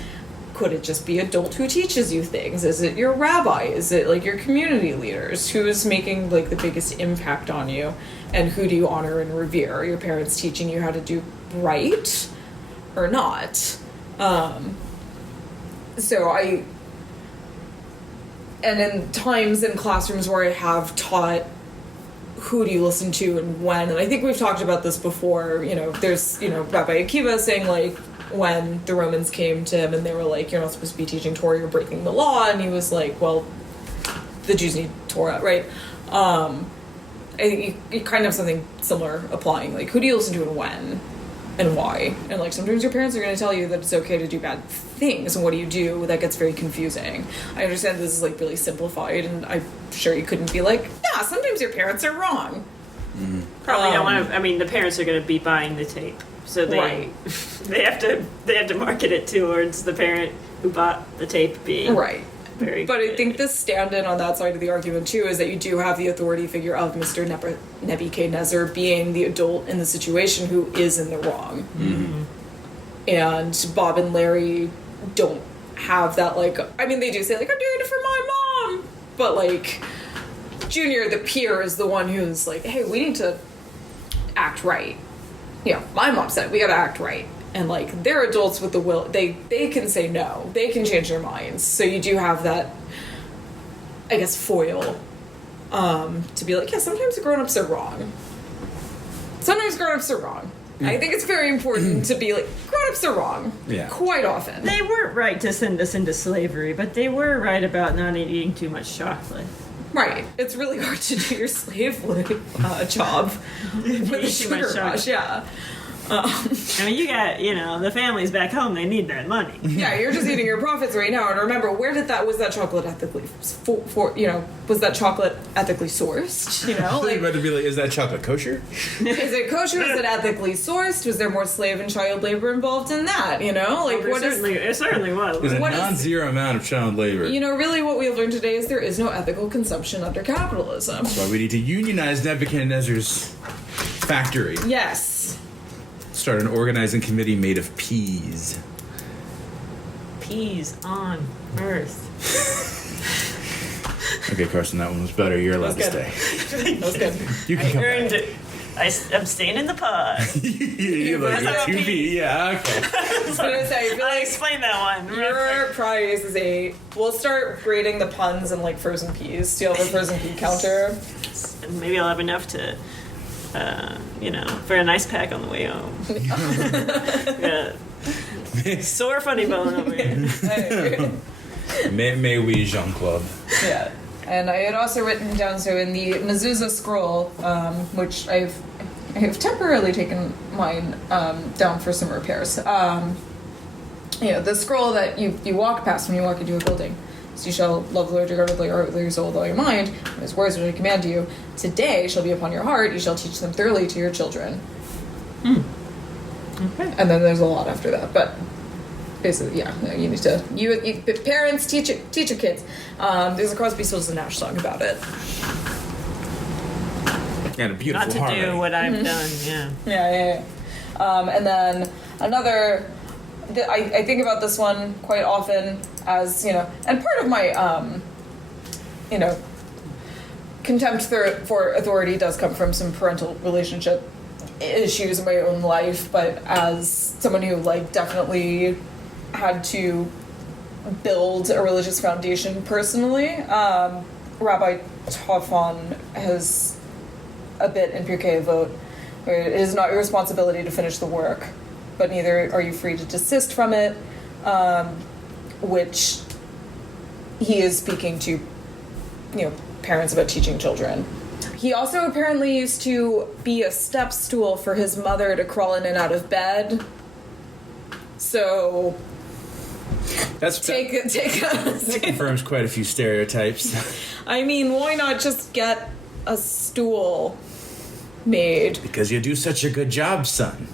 Could it just be adult who teaches you things? Is it your rabbi? Is it like your community leaders? Who is making like the biggest impact on you? And who do you honor and revere? Are your parents teaching you how to do right or not? And in times in classrooms where I have taught who do you listen to and when, and I think we've talked about this before, you know, there's, you know, Rabbi Akiva saying like, when the Romans came to him and they were like, you're not supposed to be teaching Torah, you're breaking the law, and he was like, well, the Jews need Torah, right? I think you kind of have something similar applying, like, who do you listen to and when and why? And like, sometimes your parents are going to tell you that it's okay to do bad things, and what do you do? That gets very confusing. I understand this is like really simplified, and I'm sure you couldn't be like, yeah, sometimes your parents are wrong. Mm-hmm. Probably don't want to. I mean, the parents are going to be buying the tape, so they Right. they have to market it towards the parent who bought the tape being Right. very. But I think the stand-in on that side of the argument too is that you do have the authority figure of Mr. Nebuchadnezzar being the adult in the situation who is in the wrong. Mm-hmm. And Bob and Larry don't have that, like, I mean, they do say like, I'm doing it for my mom, but like Junior, the peer, is the one who's like, hey, we need to act right. Yeah, my mom said we gotta act right. And like, they're adults with the will, they can say no, they can change their minds. So you do have that, I guess, foil to be like, yeah, sometimes the grown-ups are wrong. Sometimes grown-ups are wrong. I think it's very important to be like, grown-ups are wrong. Yeah. Quite often. They weren't right to send us into slavery, but they were right about not eating too much chocolate. Right. It's really hard to do your slave job with a Too sugar much rush. Yeah. I mean, you got, you know, the families back home, they need that money. Yeah, you're just eating your profits right now. And remember, was that chocolate ethically was that chocolate ethically sourced? You know, like, about to be like, is that chocolate kosher? is it kosher? Is it ethically sourced? Was there more slave and child labor involved in that? You know, like, Well, it certainly was. There's a What is- non-zero amount of child labor. You know, really what we've learned today is there is no ethical consumption under capitalism. That's why we need to unionize Nebuchadnezzar's factory. Yes. Start an organizing committee made of peas. Peas on Earth. Okay, Carson, that one was better. You're allowed to That stay. That was good. You can I come earned back. it. I'm staying in the pod. You're like, That's you're how 2B. Yeah, okay. I was gonna say, I feel I like explained that one. your prize is we'll start grading the puns and like frozen peas. Do you have a frozen pea counter? And maybe I'll have enough to, you know, for a nice pack on the way home. Yeah. Sore funny bone over here. Mais oui, Jean-Claude. Yeah. And I had also written down, so in the mezuzah scroll, which I have temporarily taken mine down for some repairs. You know, the scroll that you walk past when you walk into a building. So you shall love the Lord your God with all your heart, with all your soul, with all your mind. And his words which I command you today shall be upon your heart. You shall teach them thoroughly to your children. Okay. And then there's a lot after that, but basically, yeah, you need to. You parents teach your kids. There's a Crosby, Stills and Nash song about it. And a beautiful Not to harmony. do what I've done, yeah. Yeah. And then another. I think about this one quite often as, and part of my contempt for authority does come from some parental relationship issues in my own life, but as someone who definitely had to build a religious foundation personally, Rabbi Toffon has a bit in Pirkei Avot where it is not your responsibility to finish the work, but neither are you free to desist from it, which he is speaking to, parents about teaching children. He also apparently used to be a step stool for his mother to crawl in and out of bed. So That confirms quite a few stereotypes. I mean, why not just get a stool made? Because you do such a good job, son.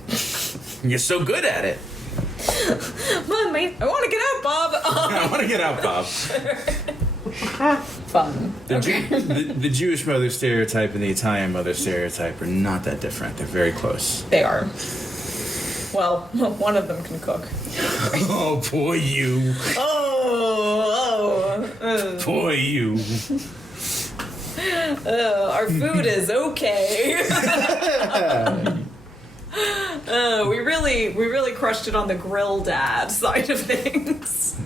You're so good at it. Mom, I want to get out, Bob. I want to get out, Bob. Fun. The Jewish mother stereotype and the Italian mother stereotype are not that different. They're very close. They are. Well, one of them can cook. Oh, poor you. Poor you. Our food is okay. We really crushed it on the grill dad side of things.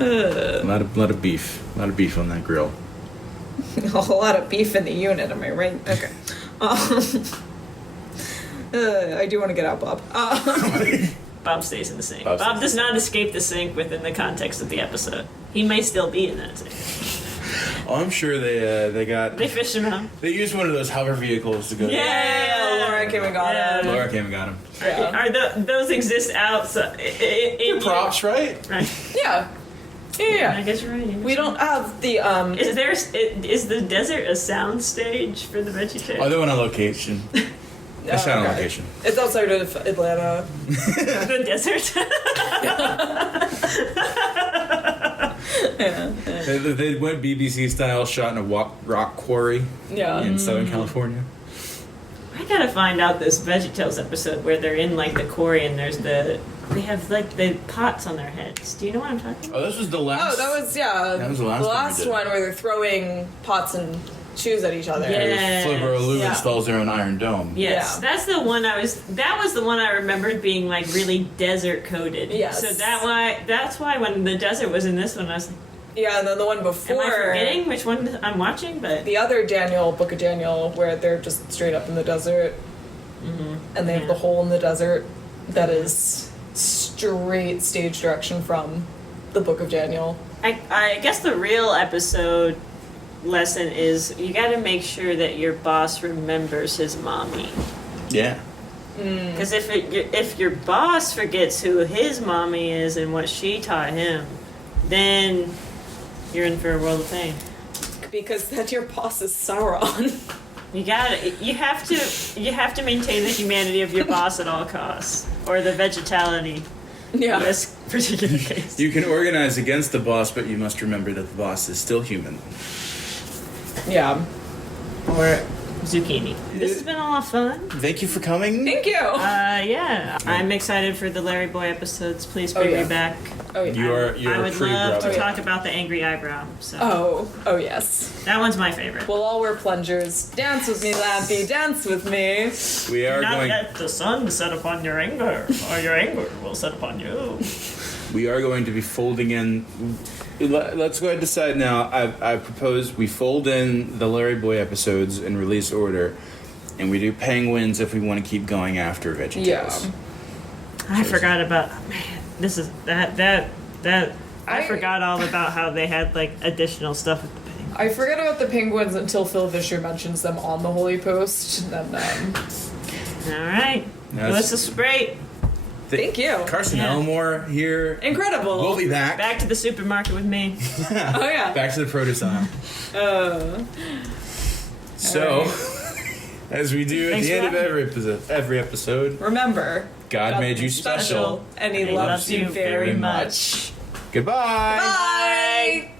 A lot of beef. A lot of beef on that grill. A whole lot of beef in the unit, am I right? Okay. I do want to get out, Bob. Bob stays in the sink. Bob Bob stays does not escape the sink within the context of the episode. He may still be in that sink. Oh, I'm sure They fish him out. they used one of those hover vehicles to go. Yeah, Laura came and got him. Laura came and got him. Yeah. Those exist outside? They're props, right? Right. Yeah. Yeah. I guess you're right. We don't have the Is the desert a sound stage for the VeggieTales? Oh, they went on location. They shot on location. It's outside of Atlanta. The desert? Yeah. They went BBC style, shot in a rock quarry in Southern California. I gotta find out this VeggieTales episode where they're in the quarry and they have the pots on their heads. Do you know what I'm talking about? Oh, this was the last. Oh, that was the last one we did. one where they're throwing pots and shoes at each other. Yeah. Flipper Lou Yeah. installs their own iron dome. Yes, Yeah. that's the one that was the one I remembered being really desert coated. Yes. So that's why when the desert was in this one, I was like, Yeah, and then the one before. am I forgetting which one I'm watching? But The other Book of Daniel, where they're just straight up in the desert, and they have the hole in the desert that is straight stage direction from the Book of Daniel. I guess the real episode lesson is you got to make sure that your boss remembers his mommy. Yeah. Because if your boss forgets who his mommy is and what she taught him, then you're in for a world of pain. Because then your boss is Sauron. You have to maintain the humanity of your boss at all costs, or the vegetality Yeah. in this particular case. You can organize against the boss, but you must remember that the boss is still human. Yeah. Or zucchini. This has been a lot of fun. Thank you for coming. Thank you. Yeah, I'm excited for the Larry Boy episodes. Please bring me back. Oh, yeah. You're I a would pretty love brother. to talk about the angry eyebrow. So Oh, yes. that one's my favorite. We'll all wear plungers. Dance with me, Lampy. Dance with me. We are Not going. let the sun set upon your anger, or your anger will set upon you. We are going to be folding in. Let's go ahead and decide now. I propose we fold in the Larry Boy episodes in release order, and we do Penguins if we want to keep going after VeggieTales. Yeah. I forgot about this is that I forgot all about how they had additional stuff with the penguins. I forget about the penguins until Phil Vischer mentions them on the Holy Post. And All right, That's- this is great. thank you. Carson Yeah. Elmore here. Incredible. We'll be back. Back to the supermarket with me. Oh yeah. Back to the produce aisle. So, As we do at Thanks the for end of every episode. Remember, God made you special. and he loves you very much. Goodbye. Bye!